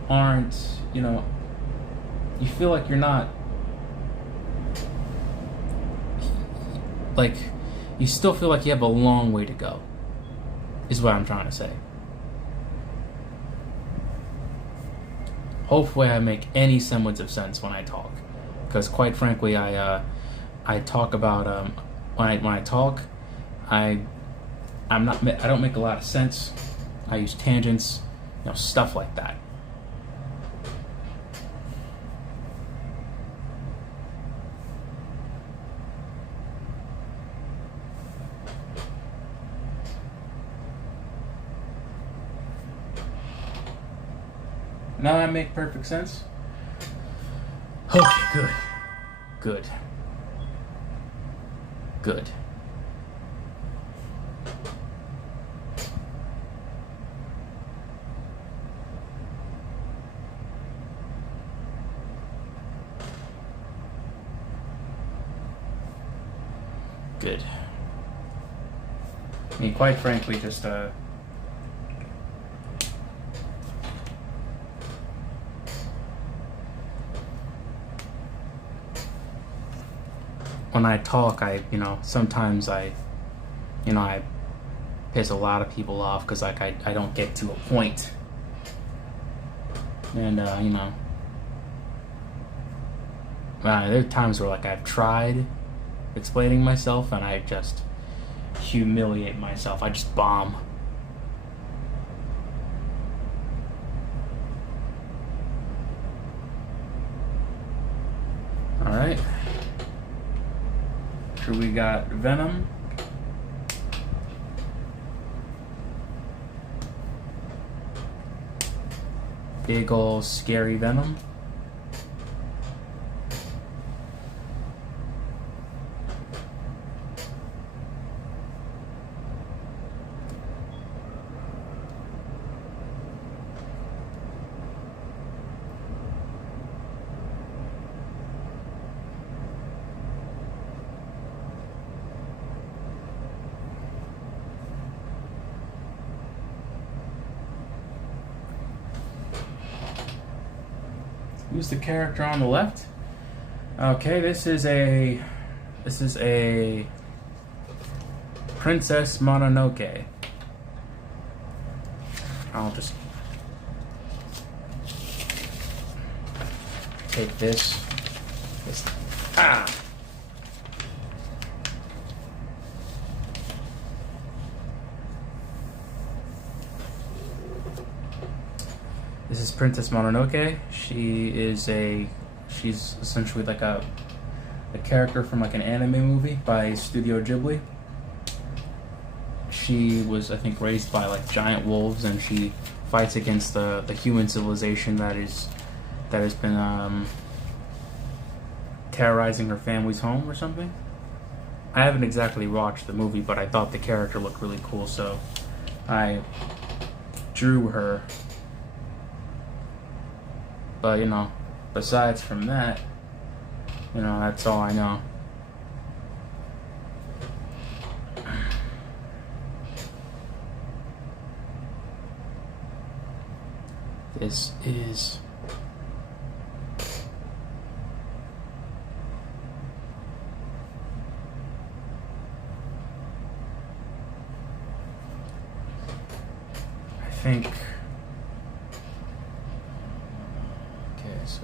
aren't you feel like you're not like you still feel like you have a long way to go, is what I'm trying to say. Hopefully I make any semblance of sense when I talk, because quite frankly I talk about when I talk I don't make a lot of sense. I use tangents, stuff like that. Now that make perfect sense? Okay, good. Good. I mean, quite frankly, just when I talk, sometimes I piss a lot of people off because like I don't get to a point, and there are times where like I've tried explaining myself and I just humiliate myself. I just bomb. All right. Here we got Venom. Big ol' scary Venom. Who's the character on the left? Okay, this is a Princess Mononoke. I'll just take this. This is Princess Mononoke. She's essentially like a character from like an anime movie by Studio Ghibli. She was, I think, raised by like giant wolves, and she fights against the human civilization that has been terrorizing her family's home or something. I haven't exactly watched the movie, but I thought the character looked really cool, so I drew her. But, you know, besides from that, you know, that's all I know. This is I think okay, so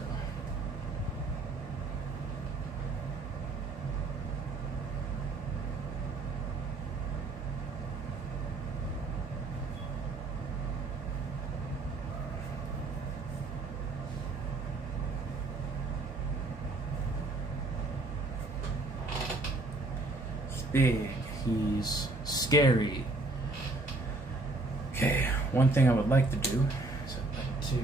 big, he's scary. Okay, one thing I would like to do is I'd like to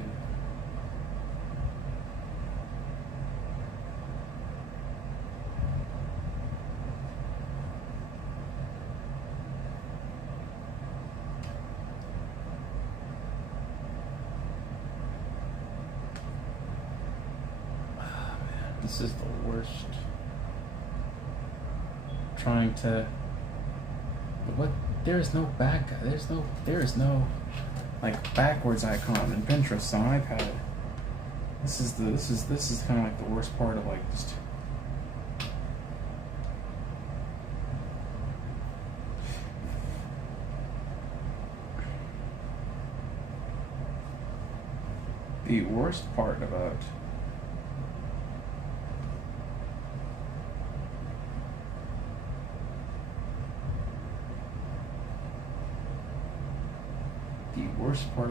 this is the worst. Trying to what? There is no back. There is no like backwards icon in Pinterest on iPad. This is kind of like the worst part of like just. The worst part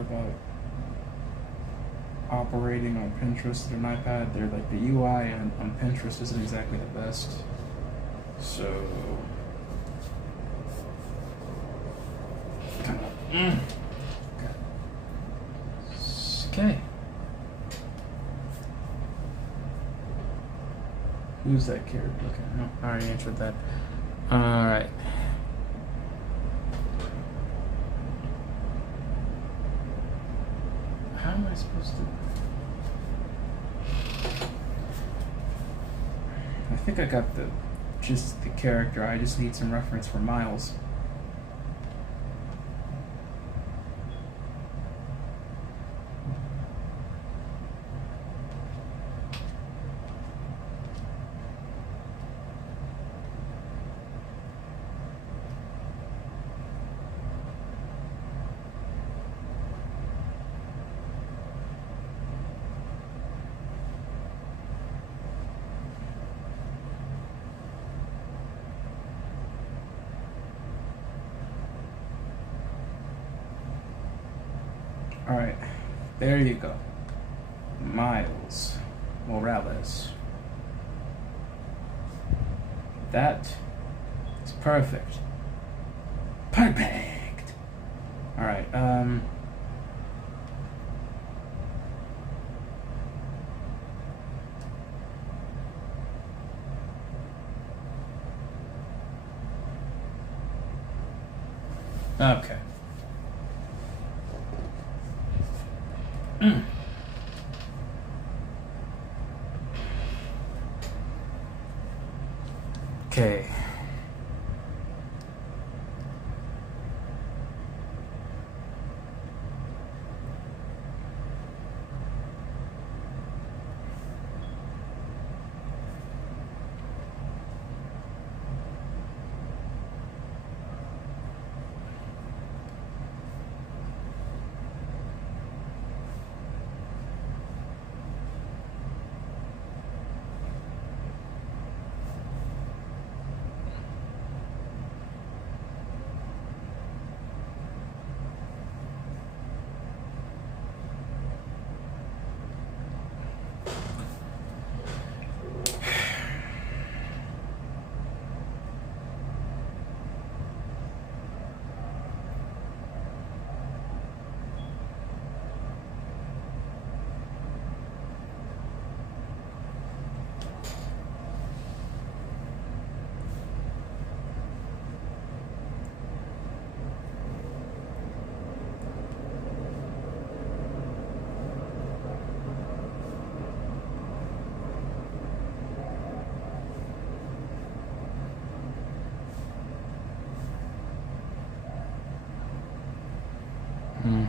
about operating on Pinterest or an iPad, they're like the UI on Pinterest isn't exactly the best. So okay. Who's that character looking? No, I already answered that. Alright. How am I supposed to? I think I got just the character. I just need some reference for Miles. Alright, there you go. Miles Morales. That is perfect. Perfect! Alright, okay. Okay. Hmm.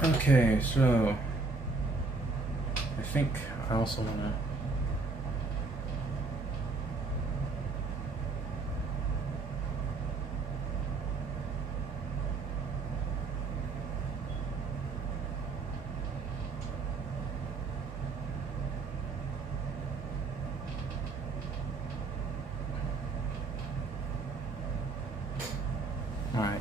Okay, so I think I also want to. All right.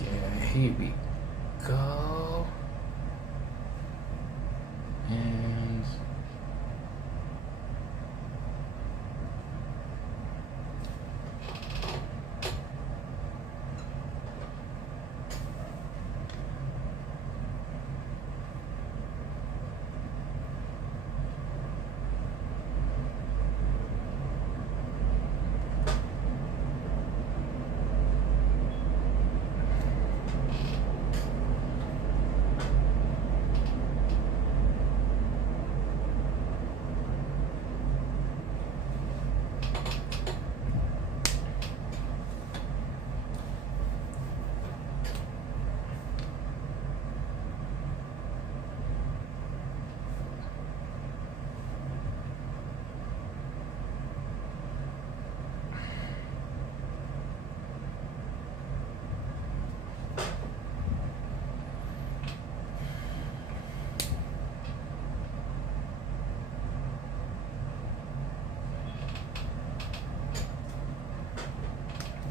Yeah, here we go. And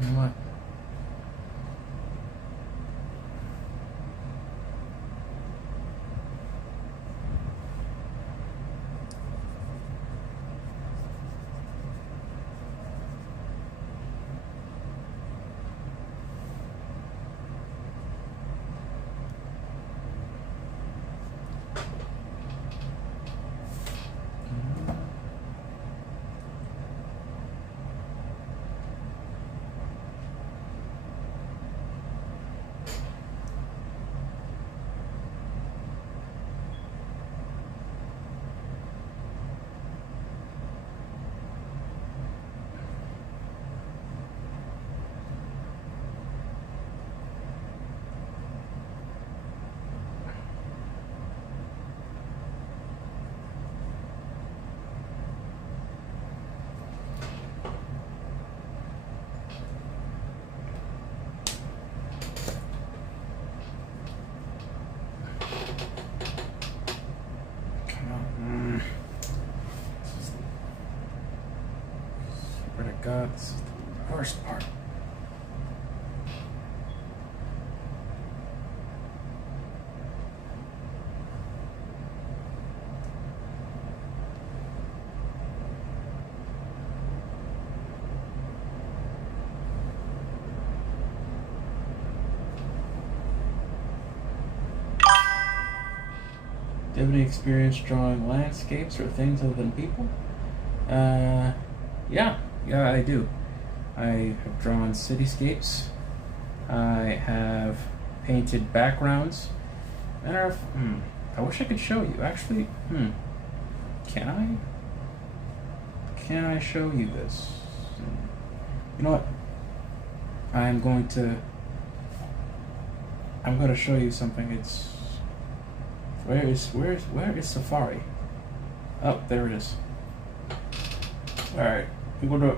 you know what? Come on. Swear to God, this is the worst part. Do you have any experience drawing landscapes or things other than people? Yeah, I do. I have drawn cityscapes. I have painted backgrounds. I wish I could show you. Actually, can I? Can I show you this? You know what? I'm going to show you something. It's where is Safari? Oh, there it is. All right, I'm going to.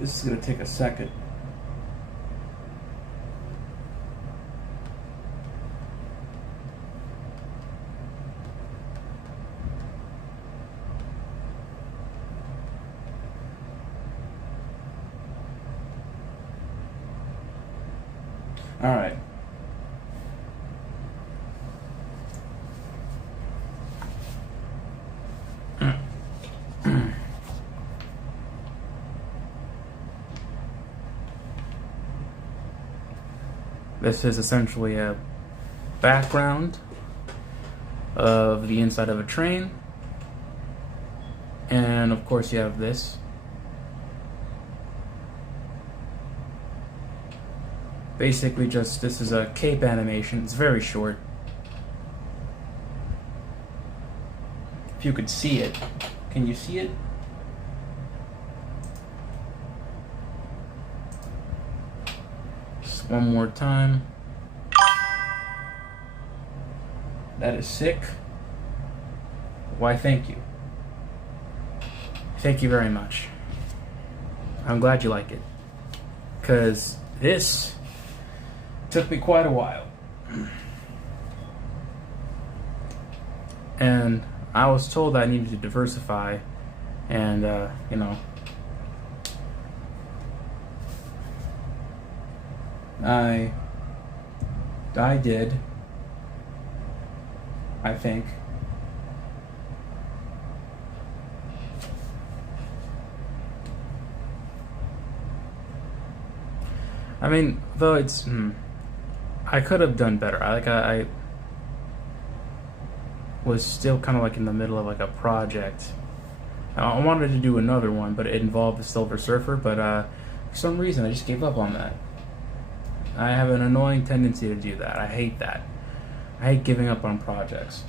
This is going to take a second. All right. This is essentially a background of the inside of a train. And of course you have this. Basically just, this is a cape animation. It's very short. If you could see it. Can you see it? One more time. That is sick. Why, thank you. Thank you very much. I'm glad you like it. Because this took me quite a while. And I was told I needed to diversify. And, you know, I did, I think. I mean, though it's, I could have done better. I was still kind of like in the middle of like a project. I wanted to do another one, but it involved the Silver Surfer, but for some reason I just gave up on that. I have an annoying tendency to do that. I hate that. I hate giving up on projects.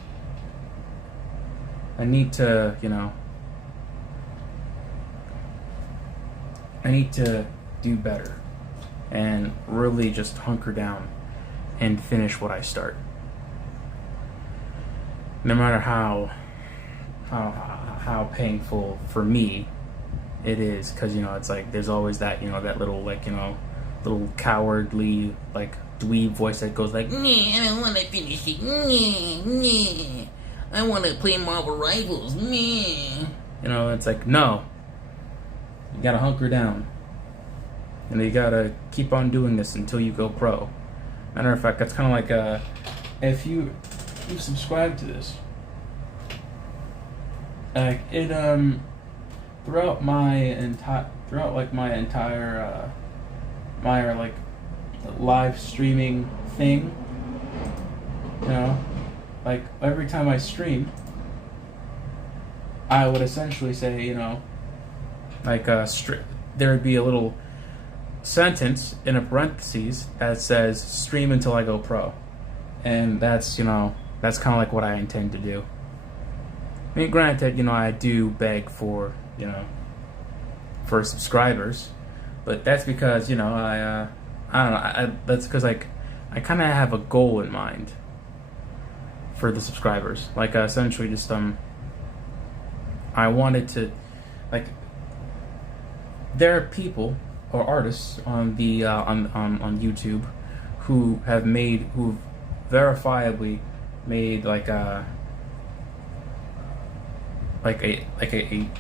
I need to, you know, I need to do better and really just hunker down and finish what I start. No matter how painful for me it is, because, you know, it's like there's always that, you know, that little, like, you know, little cowardly, like, dweeb voice that goes like, Nah, I don't want to finish it. Nah. I want to play Marvel Rivals. Nah. you know, it's like, no. You gotta hunker down. And you gotta keep on doing this until you go pro. Matter of fact, that's kind of like, if you subscribe to this, throughout my entire my like live streaming thing, you know, like every time I stream, I would essentially say, you know, like there would be a little sentence in a parentheses that says stream until I go pro, and that's, you know, that's kind of like what I intend to do. I mean, granted, you know, I do beg for, you know, for subscribers, but that's because, you know, I don't know, that's because, like, I kind of have a goal in mind for the subscribers. Like, essentially just, I wanted to, like, there are people or artists on the, on YouTube who've verifiably made, like a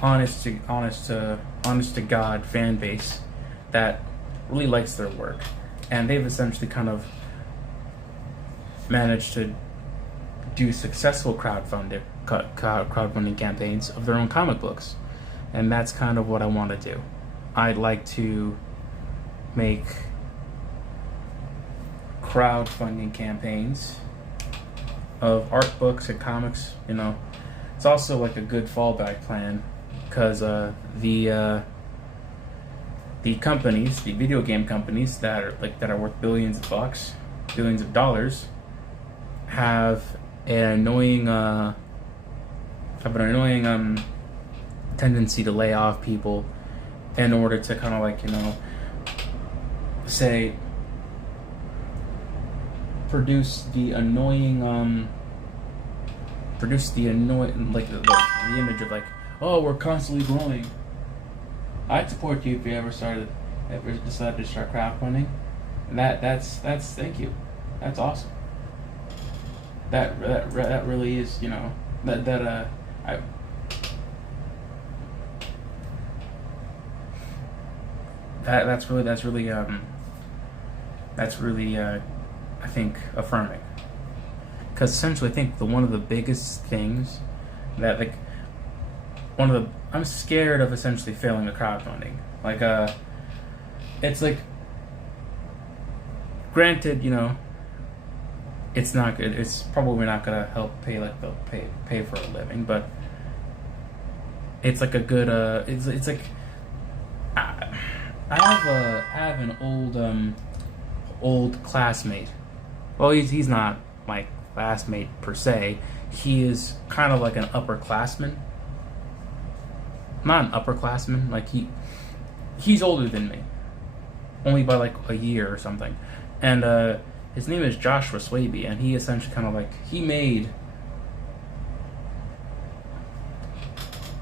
honest to God fan base that really likes their work, and they've essentially kind of managed to do successful crowdfunding campaigns of their own comic books, and that's kind of what I want to do. I'd like to make crowdfunding campaigns of art books and comics. It's also like a good fallback plan, because the companies, the video game companies that are worth billions of bucks, billions of dollars, have an annoying tendency to lay off people in order to kind of say produce the annoying the image of oh, we're constantly growing. I'd support you if you ever decided to start crowdfunding. That's thank you. That's awesome. That really is, that's really I think affirming, because essentially I think one of the biggest things that I'm scared of essentially failing a crowdfunding. It's granted, it's not good. It's probably not gonna help pay pay for a living, but it's a good it's like I have an old classmate. Well, he's not my classmate per se. He is kind of like an upperclassman. Not an upperclassman. He's older than me, only by a year or something. And his name is Joshua Swaby, and he essentially he made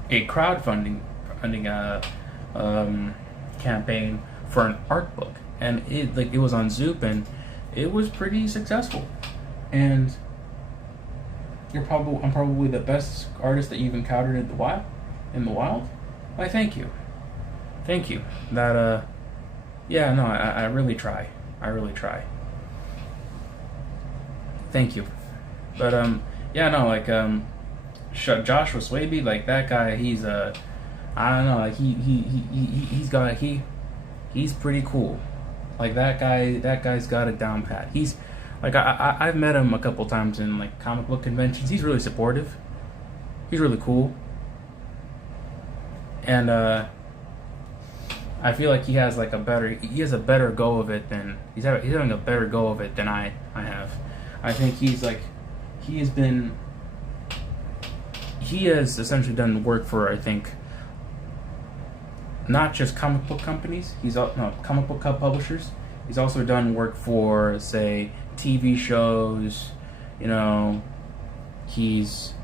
a crowdfunding campaign for an art book, and it was on Zoop, and it was pretty successful. And I'm probably the best artist that you've encountered in the wild. Why, thank you. That I really try. Thank you. But Joshua Swaby, that guy, he's I don't know, he's pretty cool. That guy's got it down pat. He's I've met him a couple times in comic book conventions. He's really supportive. He's really cool. And I feel like he has a better go of it than he's having a better go of it than I have. I think he has essentially done work for, I think, not just comic book companies. Comic book publishers. He's also done work for, say, TV shows. He's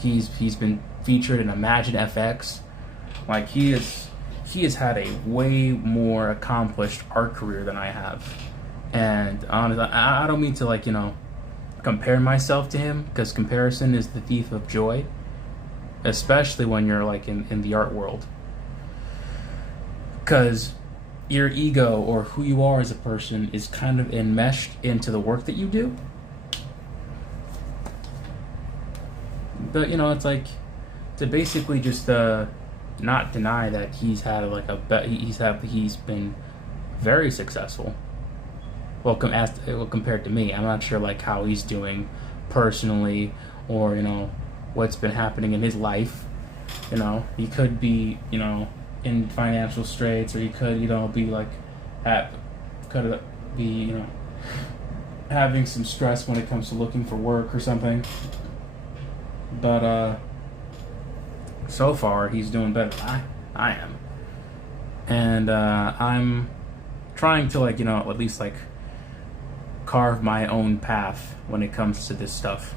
been featured in Imagine FX. He has had a way more accomplished art career than I have. And honestly, I don't mean to compare myself to him, because comparison is the thief of joy, especially when you're in the art world. Because your ego, or who you are as a person, is kind of enmeshed into the work that you do. But it's to basically just not deny that he's had he's been very successful. Well, compared to me, I'm not sure how he's doing personally, or what's been happening in his life. He could be in financial straits, or he could be having some stress when it comes to looking for work or something. But so far he's doing better than I am, and I'm trying to at least carve my own path when it comes to this stuff.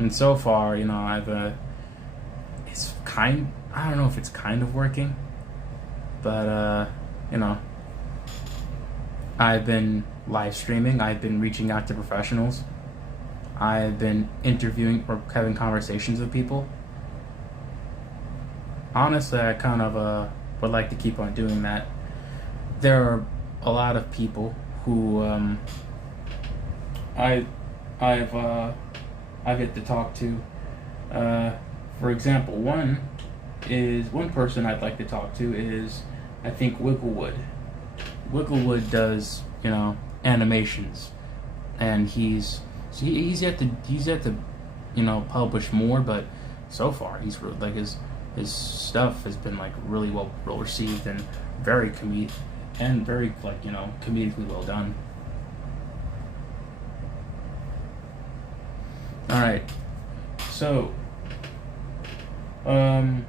And so far, I don't know if it's kind of working, but I've been live streaming, I've been reaching out to professionals, I've been interviewing or having conversations with people. Honestly, I kind of would like to keep on doing that. There are a lot of people who I've yet to talk to. For example, one person I'd like to talk to is, I think, Wigglewood. Wigglewood does, animations, and he's yet to publish more, but so far he's like his stuff has been like really well received and very comedically well done. All right, so I'm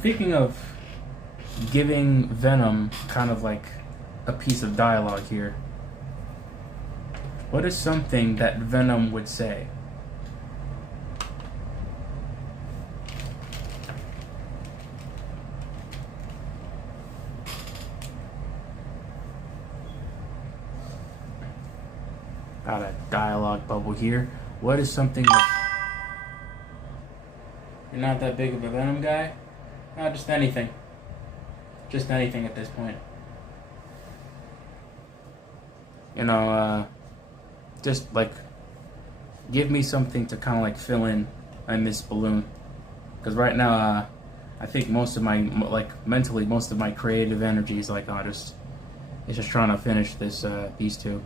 thinking of giving Venom kind of like a piece of dialogue here. What is something that Venom would say? Got a dialogue bubble here. What is something that... You're not that big of a Venom guy? No, just anything. Just anything at this point. Just like give me something to kind of like fill in this balloon. Because right now, I think most of my, mentally, most of my creative energy is like, it's just trying to finish these two.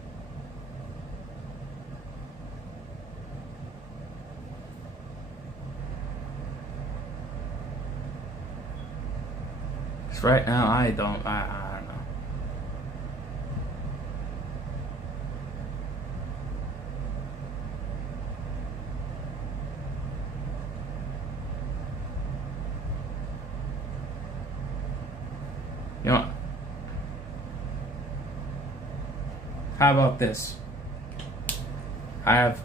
Because right now, I don't know. How about this? I've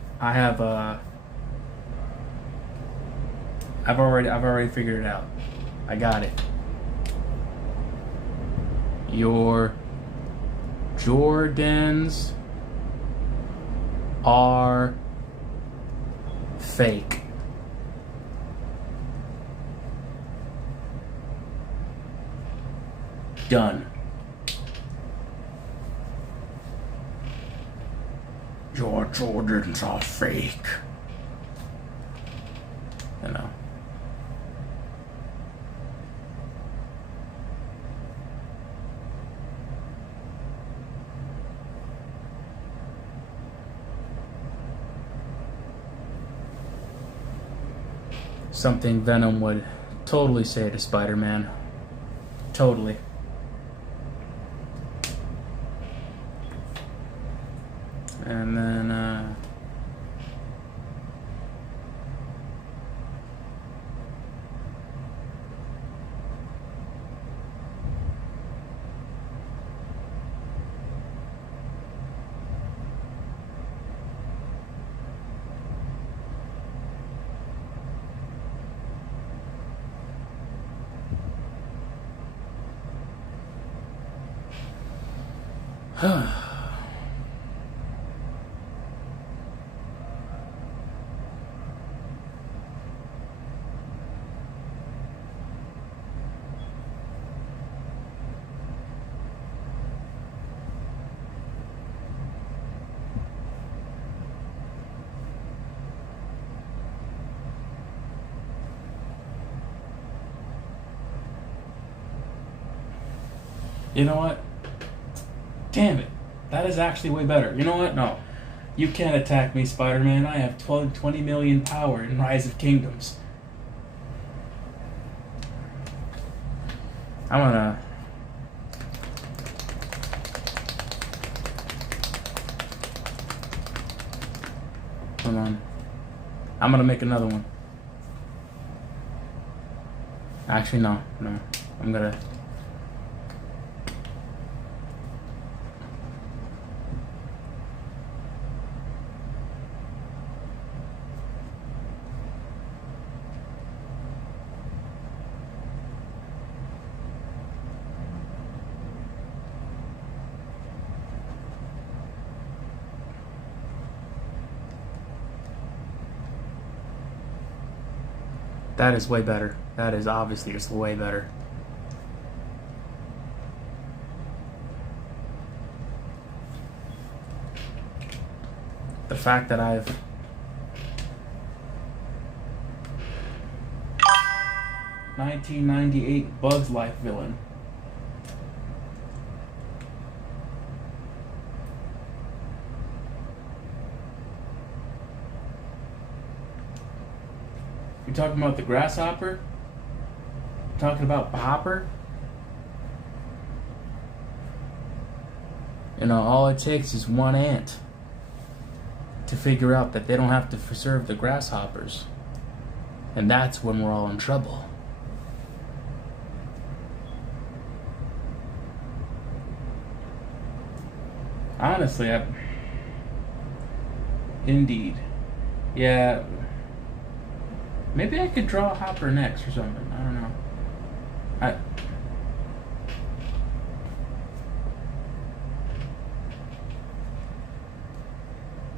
already figured it out. I got it. Your Jordans are fake. Done. Your Jordans are fake. Something Venom would totally say to Spider-Man. Totally. And then, you know what? Damn it. That is actually way better. You know what? No. You can't attack me, Spider-Man. I have 20 million power in Rise of Kingdoms. I'm gonna... Hold on. I'm gonna make another one. Actually, no. I'm gonna... That is way better. That is obviously just way better. the fact that I've 1998 Bugs Life villain. You talking about the grasshopper? Talking about the hopper? You know, all it takes is one ant to figure out that they don't have to preserve the grasshoppers. And that's when we're all in trouble. Honestly, indeed. Yeah. Maybe I could draw a hopper next or something. I don't know.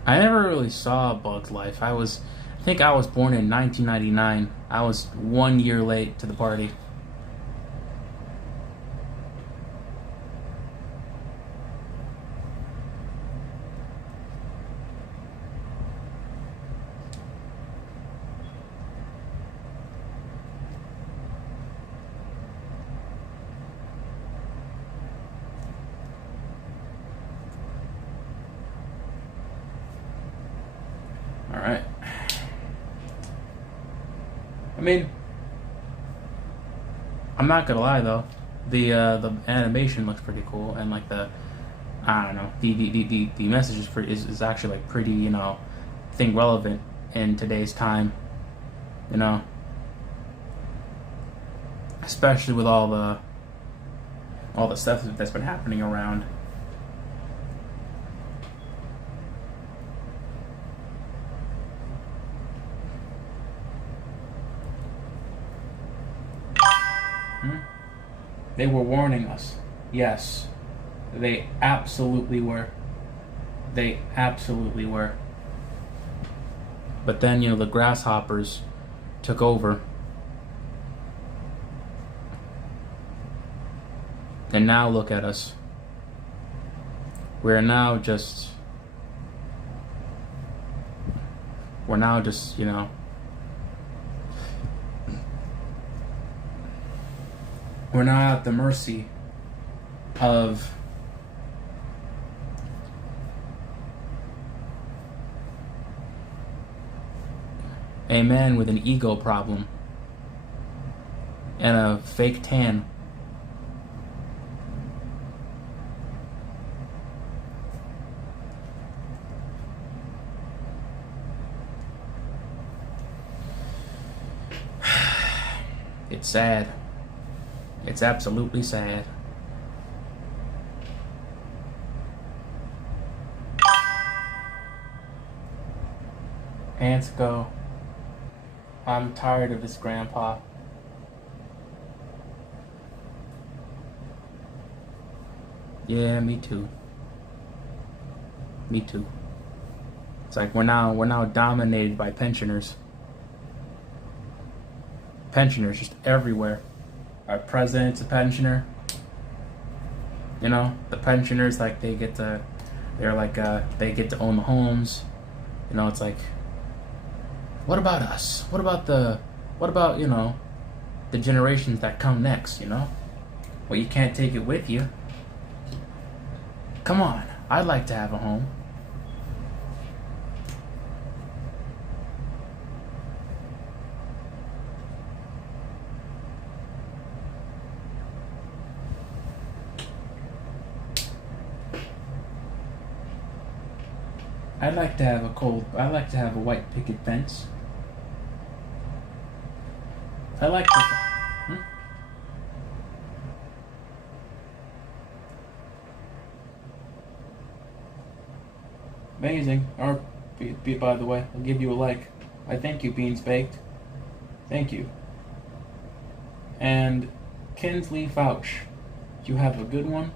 I never really saw Bug's Life. I think I was born in 1999. I was 1 year late to the party. Alright. I mean, I'm not gonna lie though, the animation looks pretty cool, and like I don't know, the message is actually like pretty, you know, I think relevant in today's time, you know, especially with all the stuff that's been happening around. they were warning us. Yes. They absolutely were. They absolutely were. But then, you know, the grasshoppers took over. And now look at us. We're now just, you know, we're now at the mercy of a man with an ego problem and a fake tan. It's sad. It's absolutely sad. Ants go. I'm tired of this, Grandpa. Yeah, me too. Me too. It's like we're now dominated by pensioners. Pensioners just everywhere. Our president's a pensioner. You know, the pensioners, like they get to own the homes. You know, it's like, what about us? What about, you know, the generations that come next, you know? Well, you can't take it with you. Come on, I'd like to have a home. I'd like to have a white picket fence. I like to. Amazing. Or, by the way, I'll give you a like. I thank you, Beans Baked. Thank you. And Kinsley Fouch, you have a good one.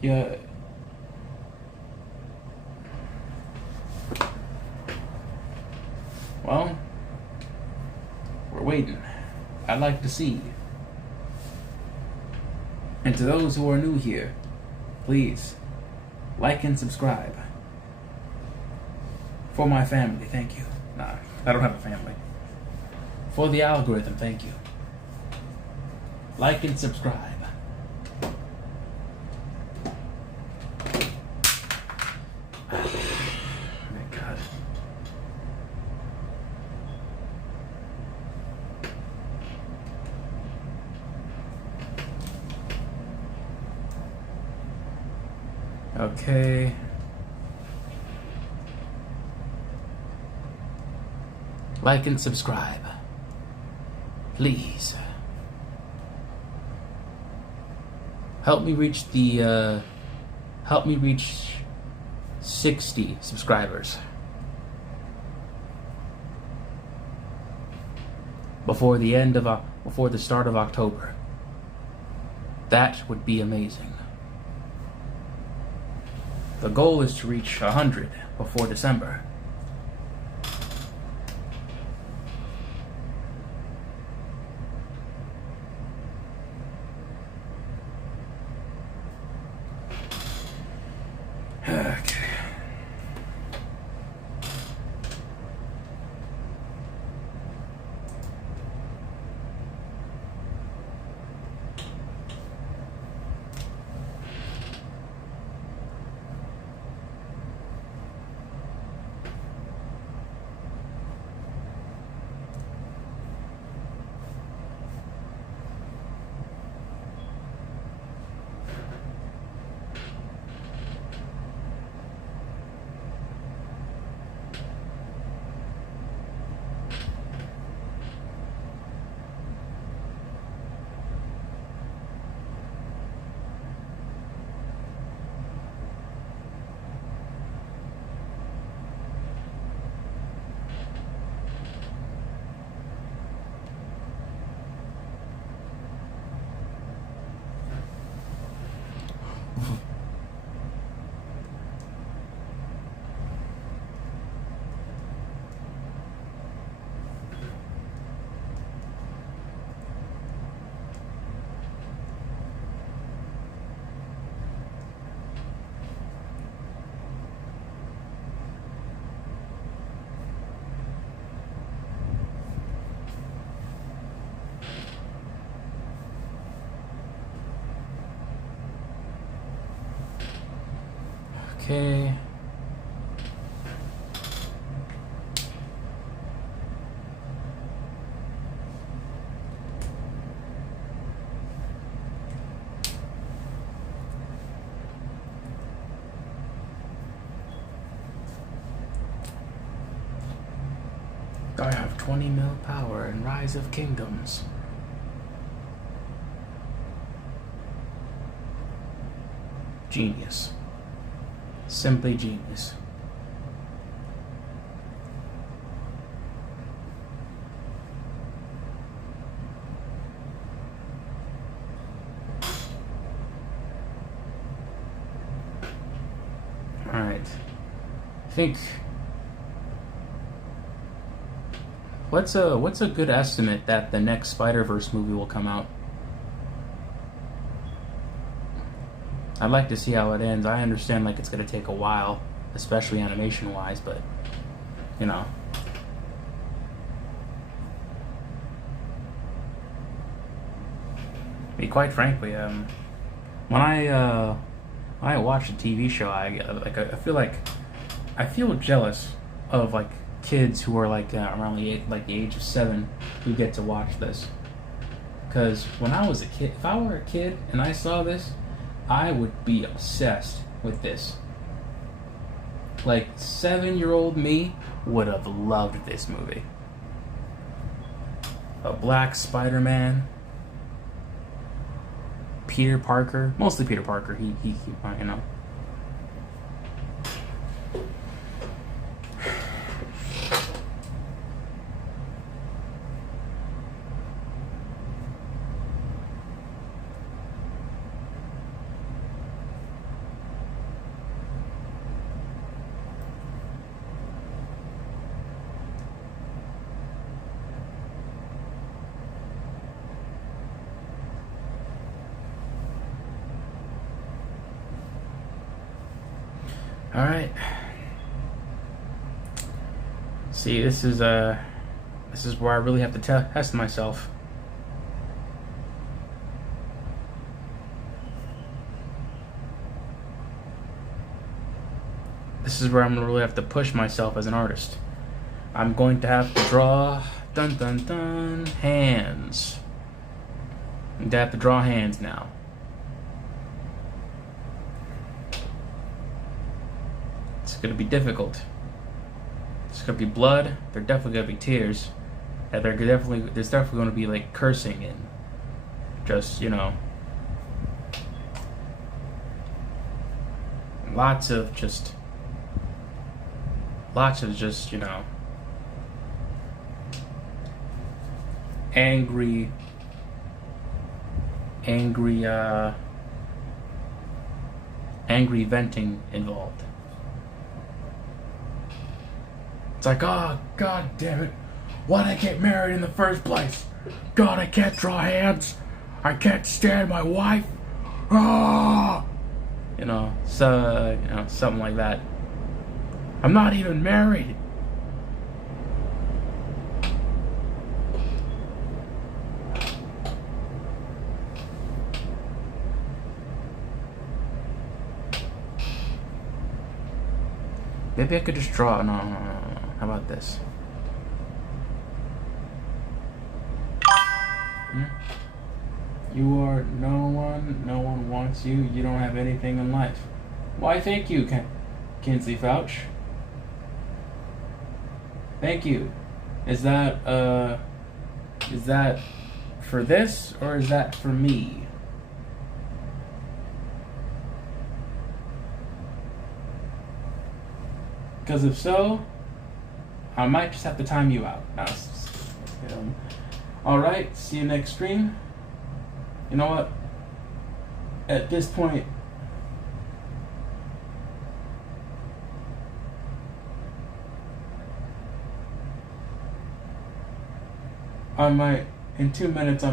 Yeah. Well, we're waiting. I'd like to see. And to those who are new here, please like and subscribe. For my family, thank you. Nah, I don't have a family. For the algorithm, thank you. Like and subscribe. My God. Okay. Like and subscribe. Please. Help me reach 60 subscribers before the start of October. That would be amazing. The goal is to reach 100 before December. Okay. Okay. I have 20 mil power and Rise of Kingdoms. Genius. Simply genius. All right. I think what's a good estimate that the next Spider-Verse movie will come out? I'd like to see how it ends. I understand like it's gonna take a while, especially animation-wise, but you know. I mean, quite frankly, when I watch a TV show, I feel jealous of like kids who are like around the age of 7 who get to watch this. Because when I was a kid, if I were a kid and I saw this, I would be obsessed with this. Like 7-year-old me would have loved this movie. A black Spider-Man. Peter Parker, mostly Peter Parker. He you know. All right. See, this is where I really have to test myself. This is where I'm gonna really have to push myself as an artist. I'm going to have to draw hands. I'm going to have to draw hands now. It's gonna be difficult. It's gonna be blood. There's definitely gonna be tears. And there's definitely gonna be like cursing and just, you know, lots of just, you know, angry venting involved. It's like, oh, God damn it. Why'd I get married in the first place? God, I can't draw hands. I can't stand my wife. Ah! You know, so, you know, something like that. I'm not even married. Maybe I could just draw. No. How about this? You are no one wants you. You don't have anything in life. Why, thank you, Kinsey Fouch. Thank you. Is that for this or is that for me? Because if so, I might just have to time you out. Alright, see you next stream. You know what? At this point, I might, in 2 minutes, I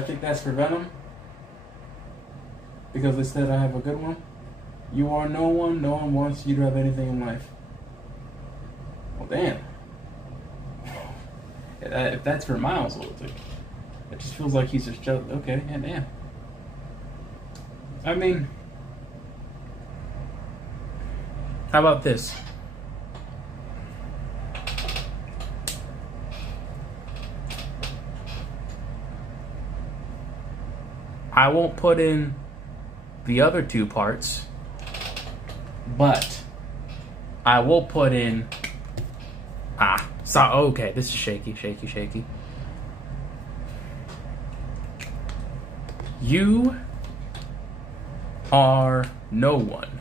think that's for Venom. Because they said I have a good one. You are no one wants you to have anything in life. Well, damn. If that's for Miles, it just feels like he's just jealous. Okay, yeah, damn. I mean, how about this? I won't put in the other two parts, but I will put in okay, this is shaky. You are no one.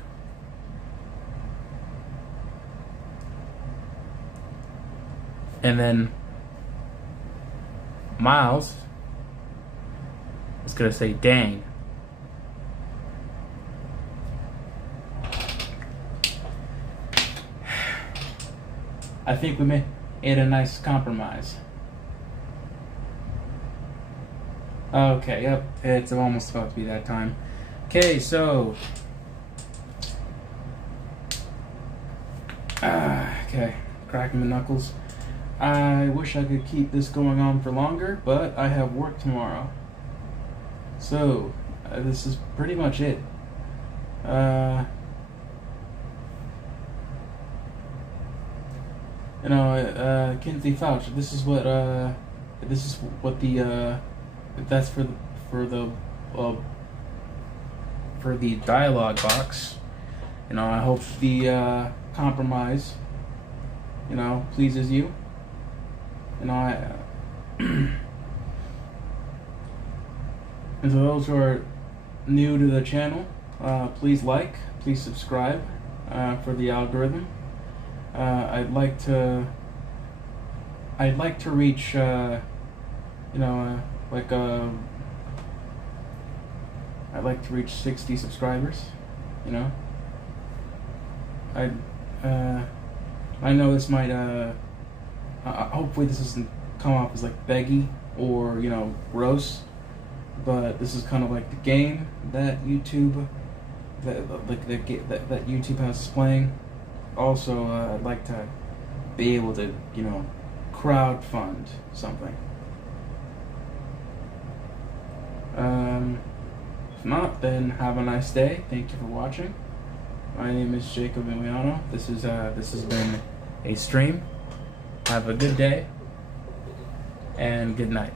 And then Miles is gonna say, dang. I think we made a nice compromise. Okay, yep, it's almost about to be that time. Okay, so okay, cracking the knuckles. I wish I could keep this going on for longer, but I have work tomorrow. So, this is pretty much it. Kinsey Fouch, this is what the that's for the dialogue box. You know, I hope the compromise, you know, pleases you. You know, and to those who are new to the channel, please like, please subscribe for the algorithm. I'd like to reach, I'd like to reach 60 subscribers. You know, I know this might hopefully this doesn't come off as like beggy, or gross. But this is kind of like the game that YouTube that YouTube has playing. Also, I'd like to be able to crowd fund something. If not, then have a nice day. Thank you for watching. My name is Jacob Emiliano. This has been a stream. Have a good day and good night.